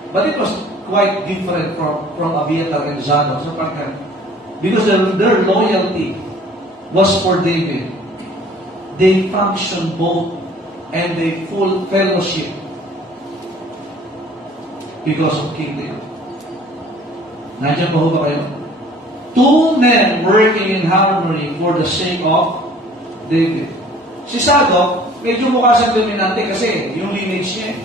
But it was quite different from Abiathar and Zadok. Because their loyalty was for David. They functioned both and they full fellowship because of King David. Nandiyan pa ho ba kayo? Two men working in harmony for the sake of David. Si Zadok, medyo mukha siyang dominante kasi yung lineage niya.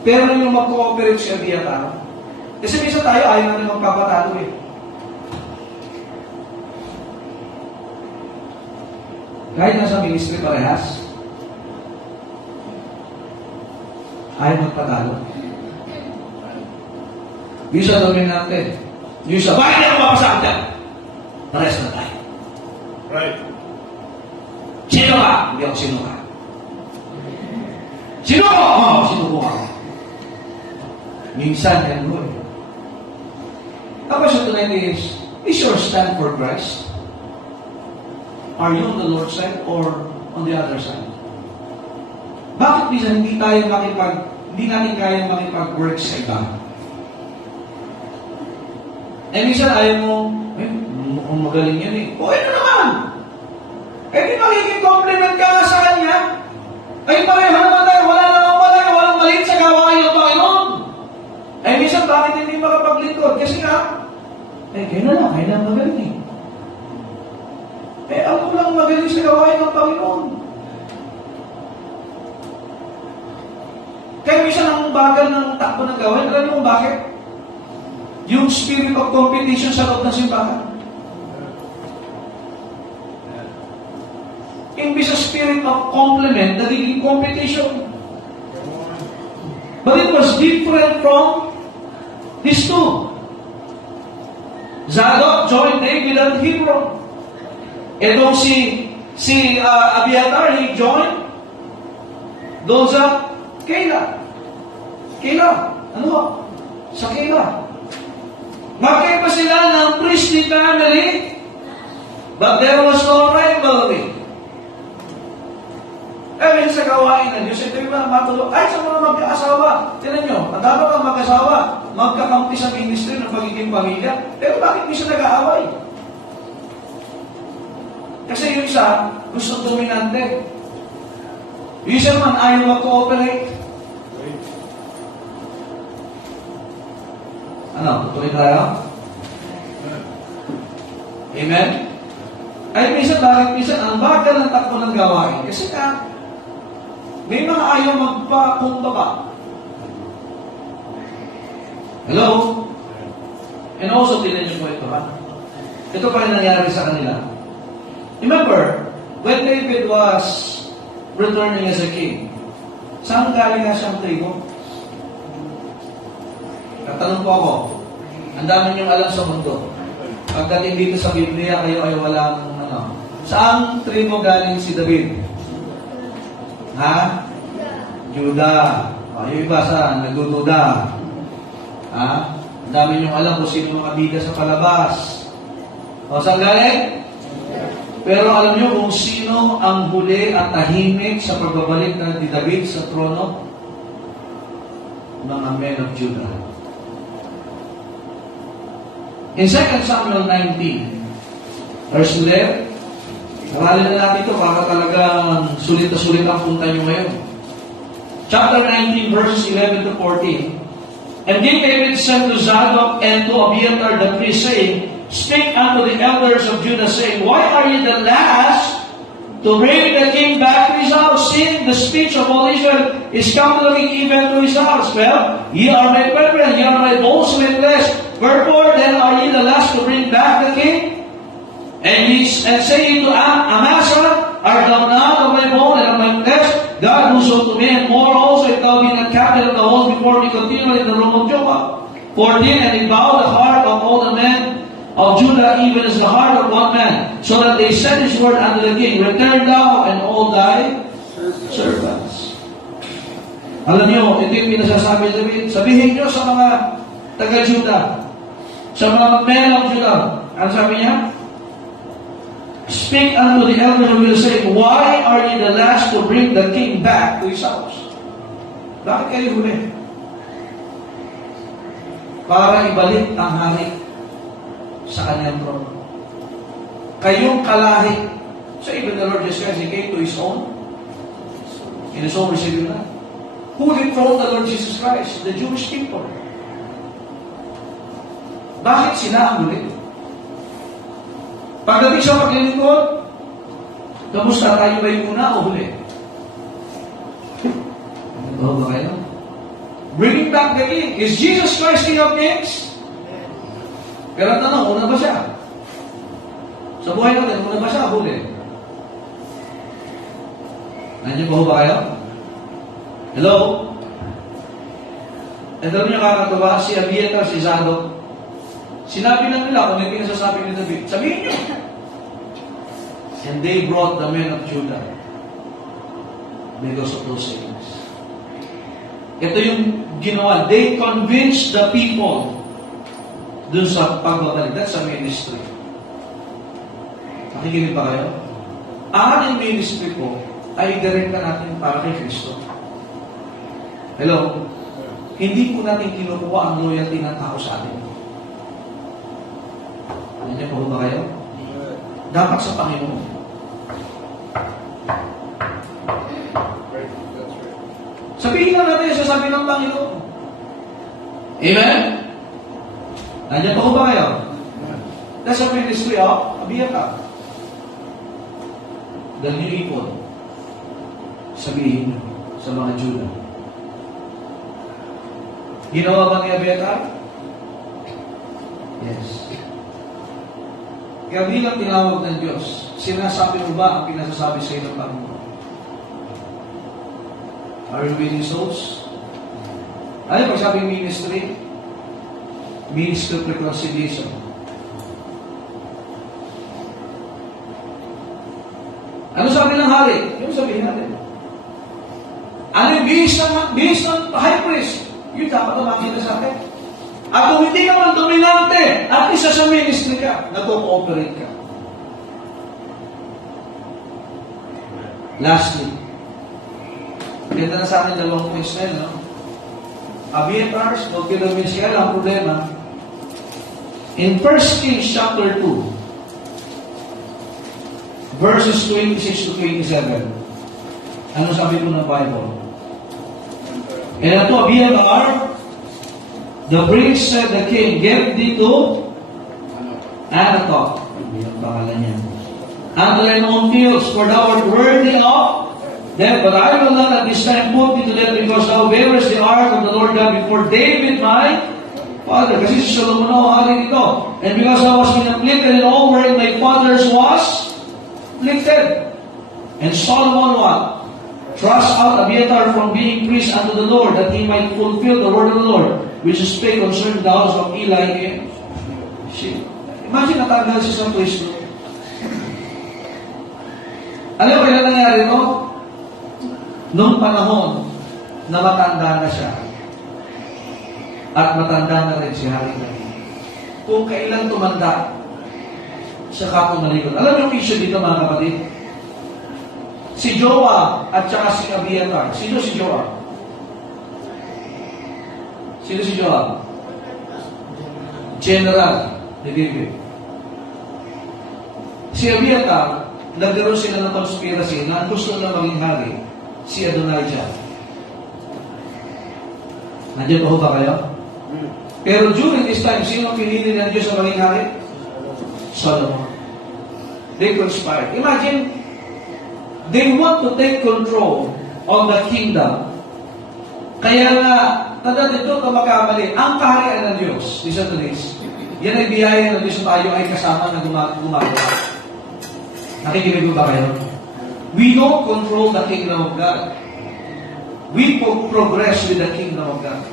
Pero yung mag-cooperate si Abiathar, kasi minsan tayo ayaw natin magpapatalo eh. Kahit nasa ministry parehas, ayaw magpatalo. Yung sa dominante, yung sa bakit ako mapasakit yan? Parehas na tayo. Right. Sino ka? Hindi ako sino ka. Sino ko? Oo, sino ko ako. Minsan yan mo eh. The question tonight is your stand for Christ? Are you on the Lord's side or on the other side? Bakit minsan hindi natin kaya makipag-work sa iba? Eh minsan ayaw mo, mukhang magaling yan eh. O ano naman? Eh di magiging compliment ka nga sa kanya. Ay pareho naman tayo, walang maliit sa gawain ng Panginoon. Eh minsan bakit hindi makapaglingkod? Kasi nga, kailan lang magaling eh. Ako lang magaling sa gawain ng Panginoon. Kaya minsan ang bagal ng takbo ng gawain, alam mo bakit? Yung spirit of competition sa loob ng simbahan. Imbis sa spirit of compliment, nagiging competition. But it was different from these two. Zadok joined David at Hebron. Itong si Abiathar, he joined doon sa Keilah. Keilah. Ano? Sa Keilah. Magkaiba sila ng priestly family, but there was no rivalry. Minsan sa gawain ng Diyos, ito yung mga matulog. Ay, sa mga magkaasawa. Tinan nyo, dapat ang mag-asawa, magkakampi sa ministry ng pagiging pamilya. Pero bakit minsan nag-aaway? Kasi yung isa, gusto dominante. Yung isa naman, ayaw mag-cooperate. Ano, tutuloy tayo? Amen? Ay, bakit minsan, ang bagal ng takbo ng gawain. Kasi may mga ayaw magpakumbaba. Hello? And also, tinan niyo po ito, ha? Ito pa rin nangyari sa kanila. Remember, when David was returning as a king, saan galing nga siyang trigo? Tatanong po ako, ang dami niyong alam sa mundo. Pagdating dito sa Biblia, kayo ay walang Saan trigo galing si David? Ha? Juda. Yung iba saan? Nagdududa. Ha? Ang dami niyong alam kung sino mga bida sa palabas. Saan galing? Pero alam niyo kung sino ang huli at tahimik sa pagbabalik ni David sa trono? Mga men of Judah. In 2 Samuel 19, verse 11, aralin na natin ito para talagang sulit na sulit ang punta nyo ngayon. Chapter 19, verses 11 to 14. And King David sent to Zadok and to Abiathar the priest, saying, Speak unto the elders of Judah, saying, Why are ye the last to bring the king back to his house, seeing the speech of all Israel is come to the king even to his house? Well, ye are my brethren, ye are my bones in my flesh. Wherefore then are ye the last to bring back the king? And say ye to Amasa, Art thou not of my bone and of my flesh? God who so to me, and more also, if thou be not captain of the host before me continually in the room of Jehovah. 14, and he bowed the heart of all the men of Judah, even as the heart of one man, so that they sent his word unto the king, Return thou and all thy servants. Alam niyo, ito yung pinasasabi ni David. Sabihin niyo sa mga taga-Judah, sa mga men of Judah. Ano sabi niya? Speak unto the elders of Judah, saying, Why are ye the last to bring the king back to his house? Bakit kayo huli? Para ibalik ang hari sa kanyang trono. Kayong kalahi. So even the Lord Jesus Christ, He came to His own. In His own received na. Who dethroned the Lord Jesus Christ? The Jewish people. Bakit sila ang huli? Pagdating sa paglilingkod, kamusta tayo ba yung una o huli? Ano ba kayo? Bringing back the king. Is Jesus Christ King of Kings? Pero ang tanong, una ba siya? Sa buhay natin, una ba siya? Huli. Nandiyan po ba kayo? Hello? Ito niyo kakatawa, si Abiathar, si Zadok. Sinabi lang nila kung may pinasasabi ni David. Sabihin niyo. And they brought the men of Judah because of those things. Ito yung ginawa. They convinced the people dun sa pagbabalik. That's a ministry. Nakikinig ba kayo? Ang ministry ko ay direkta natin para kay Kristo. Hello? Hindi po natin kinukuha ang loyalty ng tao sa atin. Nandiyan po ba kayo? Dapat sa Panginoon. Sabihin lang natin yung sasabi ng Panginoon. Amen? Nandiyan po ba kayo? That's a ministry of Abiathar. Dahil yung ipon, sabihin sa mga Judah. Ginawa ba ni Abiathar? Yes. Kaya bilang tinawag ng Diyos, sinasabi mo ba ang pinasasabi sa iyo ng Panginoon? Are you winning souls? Ano pag sabi ministry? Ministry of reconciliation. Ano sabi ng hari? Yung sabihin natin. Ano yung bihis ng high priest? Yun dapat na makita sa akin. At kung hindi ka man dominante, at isa sa ministry ka, nag-cooperate ka. Lastly, ganda na sa akin dalawang points na yun, no? Abiathar, huwag kinamin siya, ang problema. In 1 Kings chapter 2, verses 26 to 27, ano sabi po ng Bible? And unto Abiathar, the priest said the king, give thee to Anatok. Yung pangalan niya. Unto thine own fields, for thou art worthy of them. But I will not at this time put thee to death, because thou bearest the ark of the Lord God before David my father. Kasi si Solomon ang hari nito. And because thou was afflicted in all wherein my father's was afflicted. And Solomon what? Thrust out Abiathar from being priest unto the Lord, that he might fulfill the word of the Lord, which is spake concerning the house of Eli and Shib. Imagine natanggal siya sa priest. Alam mo kailan nangyari ito? Noong panahon na matanda na siya at matanda na rin si Hari David. Kung kailan tumanda siya kapong nalikod. Alam mo yung issue dito mga kapatid? Si Joab at saka si Abiathar. Sino si Joab? Sino si Joab? General ni David. Si Abiathar, nagkaroon sila ng conspiracy na gusto na maging hari, si Adonijah. Nandiyan pa ho ba kayo? Pero during this time, sino pinili ng Diyos na maging hari? Solomon. They conspired. Imagine, they want to take control of the kingdom. Kaya nga, tanda dito ka makamali, ang kaharian ng Diyos, listen to this, yan ay biyaya ng Diyos tayo ay kasama na gumagawa. Nakikinig ba kayo? We don't control the kingdom of God. We progress with the kingdom of God.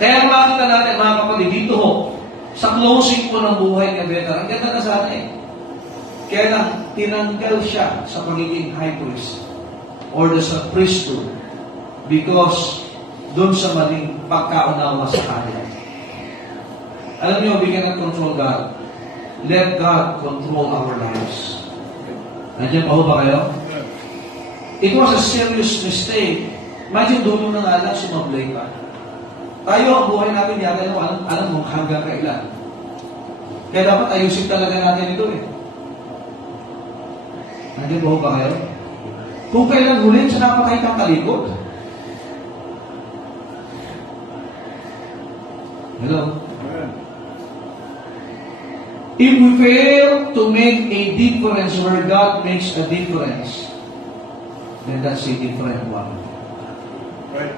Kaya makita natin, mga kapatid, dito ho, sa closing po ng buhay ni Abiathar, ang ganda na sana eh. Kaya lang, tinanggal siya sa pagiging high priest or sa priesthood because doon sa maling pagkaunawa sa kanya. Alam niyo, we cannot control God. Let God control our lives. Nandiyan pa ho ba kayo? It was a serious mistake Imagine, dulo na nga lang, sumablay ka. Tayo, ang buhay natin, yata alam mo hanggang kailan. Kaya dapat ayusin talaga natin ito eh. Nandiyan ba ho ba kayo? Kung kailan huli, tsaka pa kayo kang talikod. Hello? Amen. If we fail to make a difference where God makes a difference, then that's a different one. Right.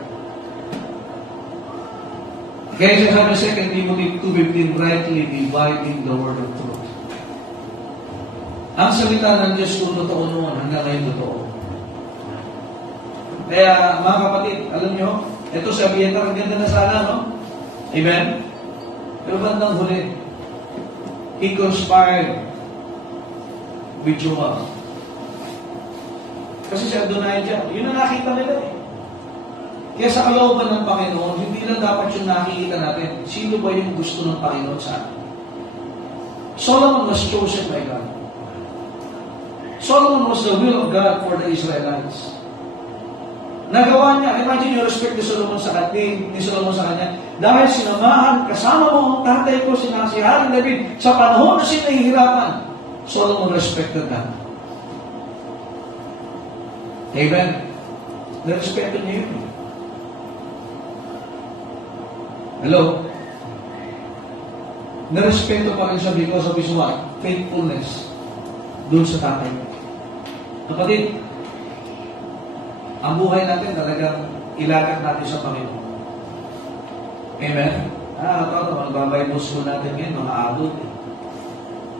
Kaya sabi sa 2 Timothy 2:15, rightly dividing the word of truth. Ang salita ng Diyos kung totoo noon, hanggang ngayon totoo. Kaya mga kapatid, alam nyo, ito sa Abiathar, ang ganda na sana, no? Amen? Pero bandang huli, he conspired with Joab. Kasi si Adonijah, yun ang nakita nila eh. Kaya sa kalooban ng Panginoon, hindi lang dapat yung nakikita natin, sino ba yung gusto ng Panginoon sa atin? Solomon was chosen by God. Solomon was the will of God for the Israelites. Nagawa niya, imagine yung respect ni Solomon sa kanya, ni Solomon sa kanya, dahil sinamahan, kasama mo ang tatay ko, si Haring David, sa panahon na siya nahihirapan, Solomon respected God. Amen? Narespeto niya yun. Hello? Narespeto pa rin siya because of his what? Faithfulness doon sa tatay. Kapatid, ang buhay natin talagang ilagak natin sa Panginoon. Amen? Magbabible school natin ngayon, mga adult.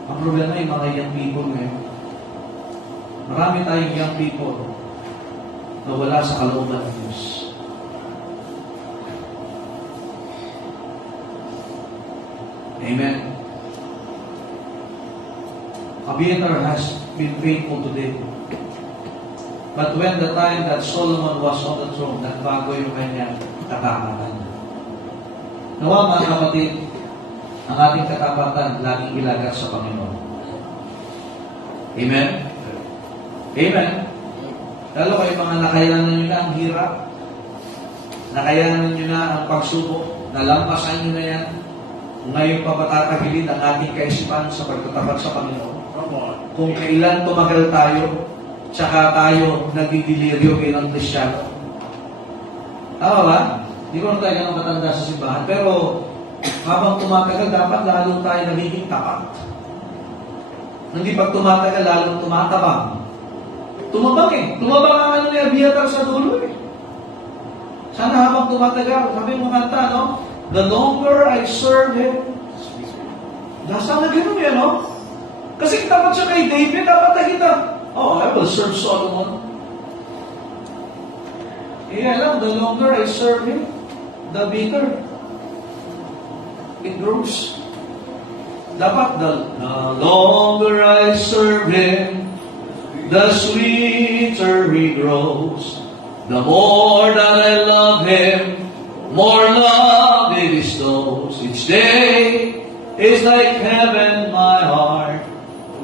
Ang problema yung mga young people ngayon. Marami tayong young people na wala sa kalooban ng Diyos. Amen. Abiathar has been faithful to David. But when the time that Solomon was on the throne, nagbago yung kanyang katapatan. Nawa mga kapatid, ang ating katapatan laging ilagak sa Panginoon. Amen? Amen? Lalo kayo mga nakayanan nyo na ang hirap, nakayanan nyo na ang pagsubok, nalampasan nyo na yan, ngayon pa patatagilid ang ating kaisipan sa pagtatapat sa Panginoon. Come on. Kung kailan tumagal tayo, tsaka tayo nagdidiliryo bilang Kristyano. Tama ba? Hindi ko na tayo ganang matanda sa simbahan. Pero habang tumatagal, dapat lalo tayo nagiging tapat. Hindi pag tumatagal, lalong tumatabang. Tumabang eh. Tumabang ang ano ni Abiathar sa dulo eh. Sana habang tumatagal, sabi mo kanta, no? The longer I serve Him, nasa na gano'n yan, no? Kasi dapat siya kay David, dapat na kita, I will serve Solomon. Alam, the longer I serve him, the bigger it grows. Dapat, the longer I serve him, the sweeter he grows. The more that I love him, more love he bestows. Each day is like heaven, my heart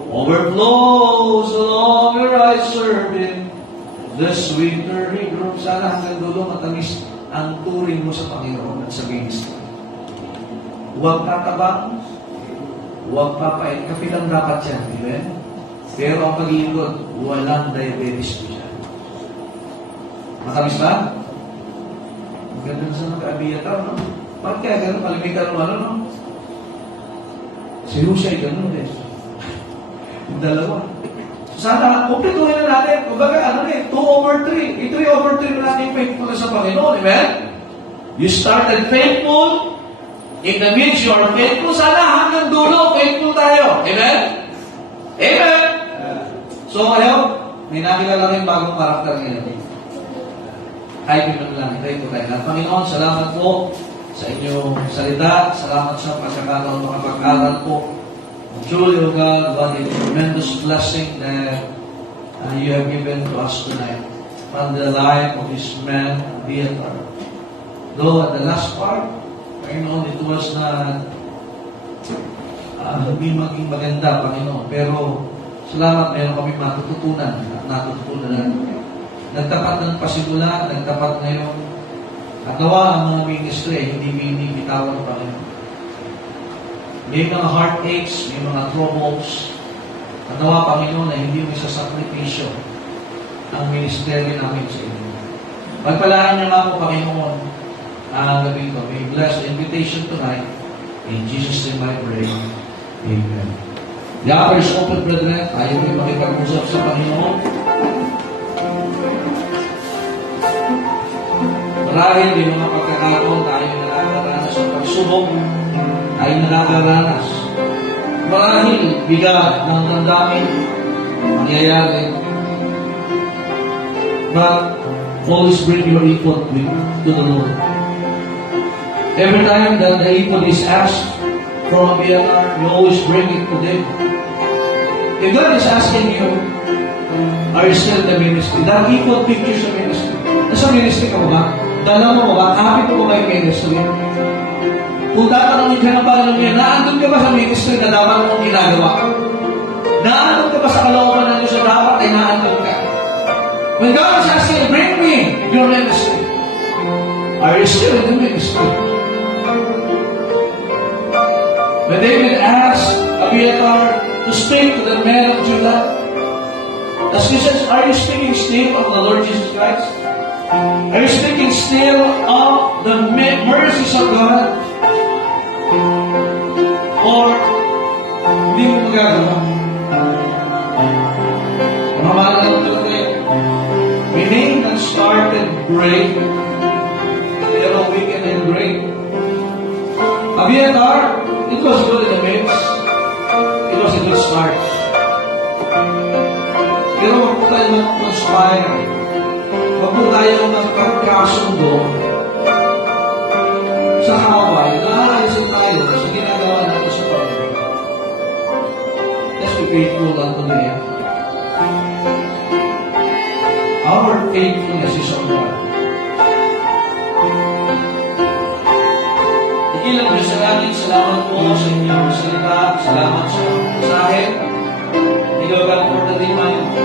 overflows. The longer I serve Him, the sweeter He grows. Sana hanggang dulo matamis ang turing mo sa Panginoon at sa ministry. Huwag tatabang, huwag papait. Kapi lang dapat yan, amen? Pero ang pag-iikot, walang diabetes po siya. Matamis ba? Maganda na sa nag-Abiathar, no? Bakit kaya ganun? Palimitan mo, no? Si Husay, ganun eh. Dalawa. Sana, kumplituhin na natin. Kumbaga, 2/3. 3/3 na natin faithful sa Panginoon. Amen? You started faithful. In the midst, you are faithful. Sana hanggang dulo, faithful tayo. Amen? Amen? So, kayo, may nakilala rin bagong karakter ngayon. Kahit yun lang, ito tayo. Panginoon, salamat po sa inyong salita. Salamat sa pagkakataon makapag-aral po. Truly, O God, what a tremendous blessing that you have given to us tonight from the life of this man, Abiathar. Though at the last part, Panginoon, it was not hindi maging maganda, Panginoon. Pero salamat, meron kami matututunan at natutunan natin. nagtapat ng pasimula, nagtapat ngayon, at nawa ang mga ministry, hindi binibitawan ng Panginoon. May mga heartaches, may mga troubles, at nawa, Panginoon, na hindi mo isasakripisyo ang ministry namin sa inyo. Pagpalaan niyo nga po, Panginoon, ang gabi ko. May bless the invitation tonight. In Jesus' name I pray. Amen. The upper is open, brethren. Tayo may makipag-usap sa Panginoon. Marahil may mga pagkakataon tayo nakakaranas ng pagsubok. Tayo nakakaranas. Marahil bigat ng damdamin mangyayari. But always bring your effort to the Lord. Every time that the effort is asked from BNR, you always bring it to them. If God is asking you, are you still in the ministry? That effort pictures the ministry. Nasa ministry ka ba? Dala mo ba? Happy mo ba yung ministry? Kung tatanungin ka ng Panginoon niya, naandun ka ba sa ministry na dapat mong ginagawa? Naandun ka ba sa kalooban ng Diyos na dapat ay naandun ka? When God is asking, bring me your ministry. Are you still in the ministry? When David asked Abiathar to speak to the men of Judah, as he says, are you speaking still of the Lord Jesus Christ? Are you speaking still of the mercies of God? Or hindi mo magagawa? Mamahala ng talaga yun. We named and started great, pero weekend and great. Abiathar, it was good in the midst. It was a good start. Pero wag po tayo mag-conspire. Wag po tayo magkakasundo sa kaway. Naaalisin tayo sa ginagawa natin sa Panginoon. Let's be faithful unto the end. Our faithfulness is on God. Ilang Diyos sa langit, salamat po sa inyong salita, salamat sa mensahe. Ikaw God for the reminder.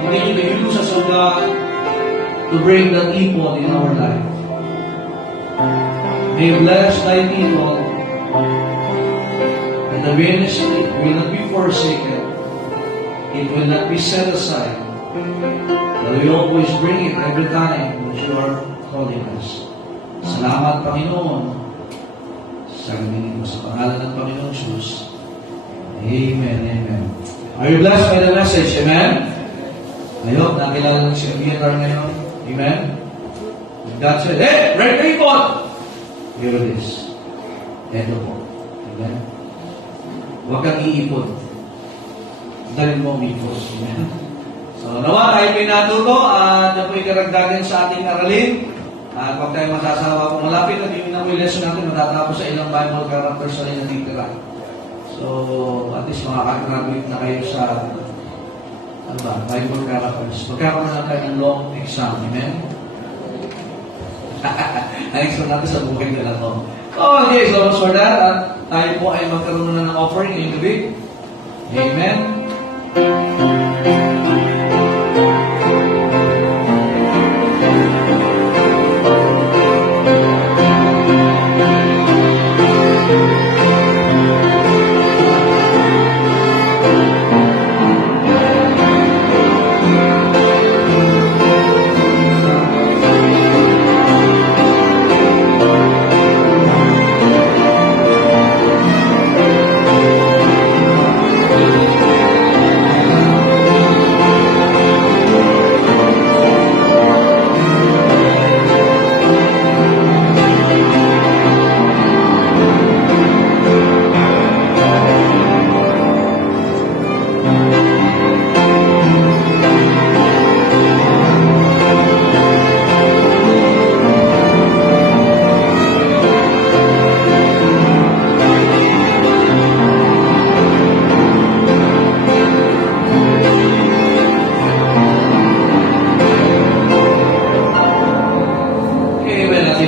Continue to use us, O God, to bring that evil in our life. May you bless thy people, and the ministry will not be forsaken. It will not be set aside. But we always bring it every time that you are calling us. Salamat, Panginoon, sa gabi mo sa pangalan ng Panginoon Jesus. Amen, amen. Are you blessed by the message? Amen? I hope nakilala ng si Abiathar ngayon. Amen? God said, hey, great people! Here it is. Ito po. Amen? Huwag kang iipon. Dahil mo umipon. Amen? So, nawa tayo may natuto at na po'y karagdagan sa ating aralin. At pag tayo masasawa kung malapit na yung lesson natin matatapos sa ilang Bible characters na natitira. So, at least makakagraduate na kayo sa Bible characters. Magkakaroon na tayo ng long exam. Amen? Ang exam natin sa buhay nila to. Okay, so for that, at tayo po ay magkaroon na ng offering ngayong gabi. Amen?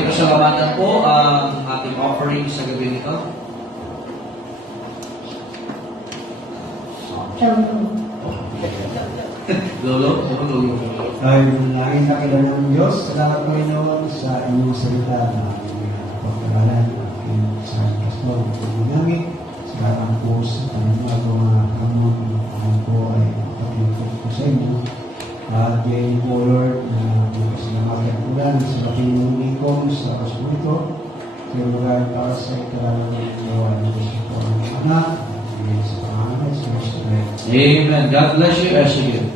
Pasalamatan po ang ating offering sa gabi nito. Lolo? Lolo. Dahil nangin na kilala ng Diyos, salamat Panginoon sa inyong salita na pagkakalan sa pastor ng namin. Salamat po sa kanyang mga hamon na po ay patulog po sa inyo. At ngayon po Lord, na salamatan po lang sa Panginoon ikong sa pastor ito. Kaya lugar para sa ikalalang ng gawa ng Diyos po ang anak. Sa pangalan sa Kristo. Amen. God bless you as you give.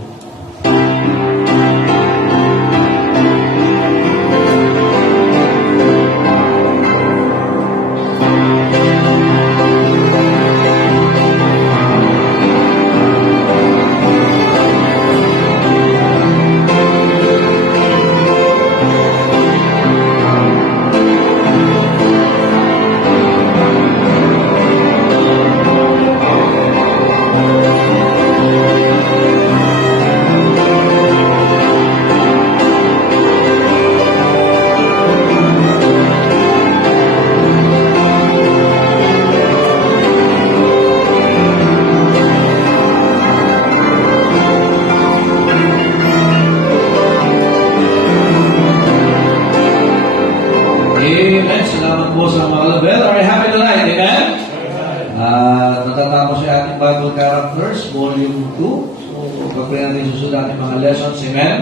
Amen. Salamat po sa mga label. Are you happy tonight? Amen? Natatapos yung ating Bible Characters, Volume 2. So, pagpili natin susunod ating mga lessons. Amen?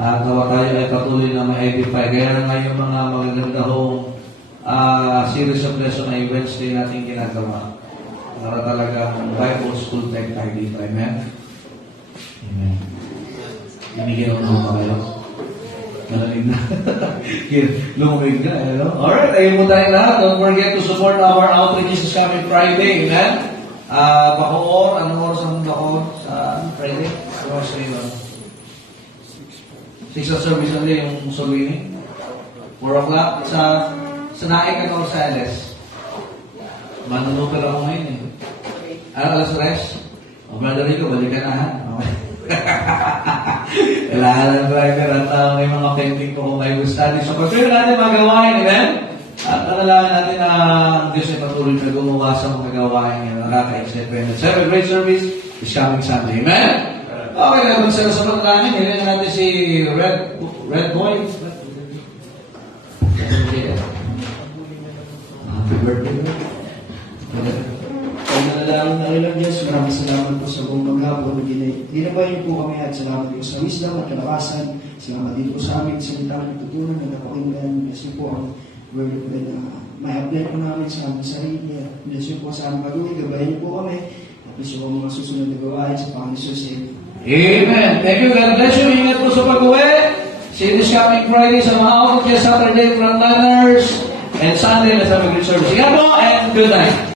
At nawa tayo ay patuloy na ma-edify. Kaya nga yung mga magaganda hong series of lesson ay Wednesday natin ginagawa. Para talaga Bible School Tech tayo dito. Amen? Amen. Binigyan ko naman kayo. Nalalig na. Lumamig na, ano? Alright, ayun mo tayo lahat. Don't forget to support our outreach this coming Friday. Amen? Bacoor, anong oras ang Bacoor sa Friday? Ano oras rin, no? 6 ang service na yung Solini. 4 o'clock. Sa Naik, ano oras sa LS? Manunupir ako ngayon, eh. Alas 3? O, Brother Rico, balik ka na, ha? Okay. Kailangan ng driver at may mga painting ko kung may study. So, pag-pray natin mga gawain, amen? At nalalaman natin na Diyos ay patuloy na gumawa sa mga gawain na nakaka-excite. Have a great service this coming Sunday. Amen? Okay, nagsala sa panalangin. Hilin natin si Red Boy. Happy birthday. Ang nanalangin na ilang Diyos, maraming salamat po sa buong maghapon. Dinabayin po kami at salamat po sa wisdom at kalakasan. Salamat din po sa amin sa litang natutunan na napakinggan. Kasi po ang word of God na may apply po namin sa aming sarili. Bless po sa aming pag-uwi. Gabayin po kami. At bless po ang mga susunod na gawain sa Panginoon Jesus. Amen. Thank you. God bless you. Ingat po sa pag-uwi. See you this coming Friday sa mga outreach, Saturday frontliners, and Sunday na sa mag-service. Ingat po and good night.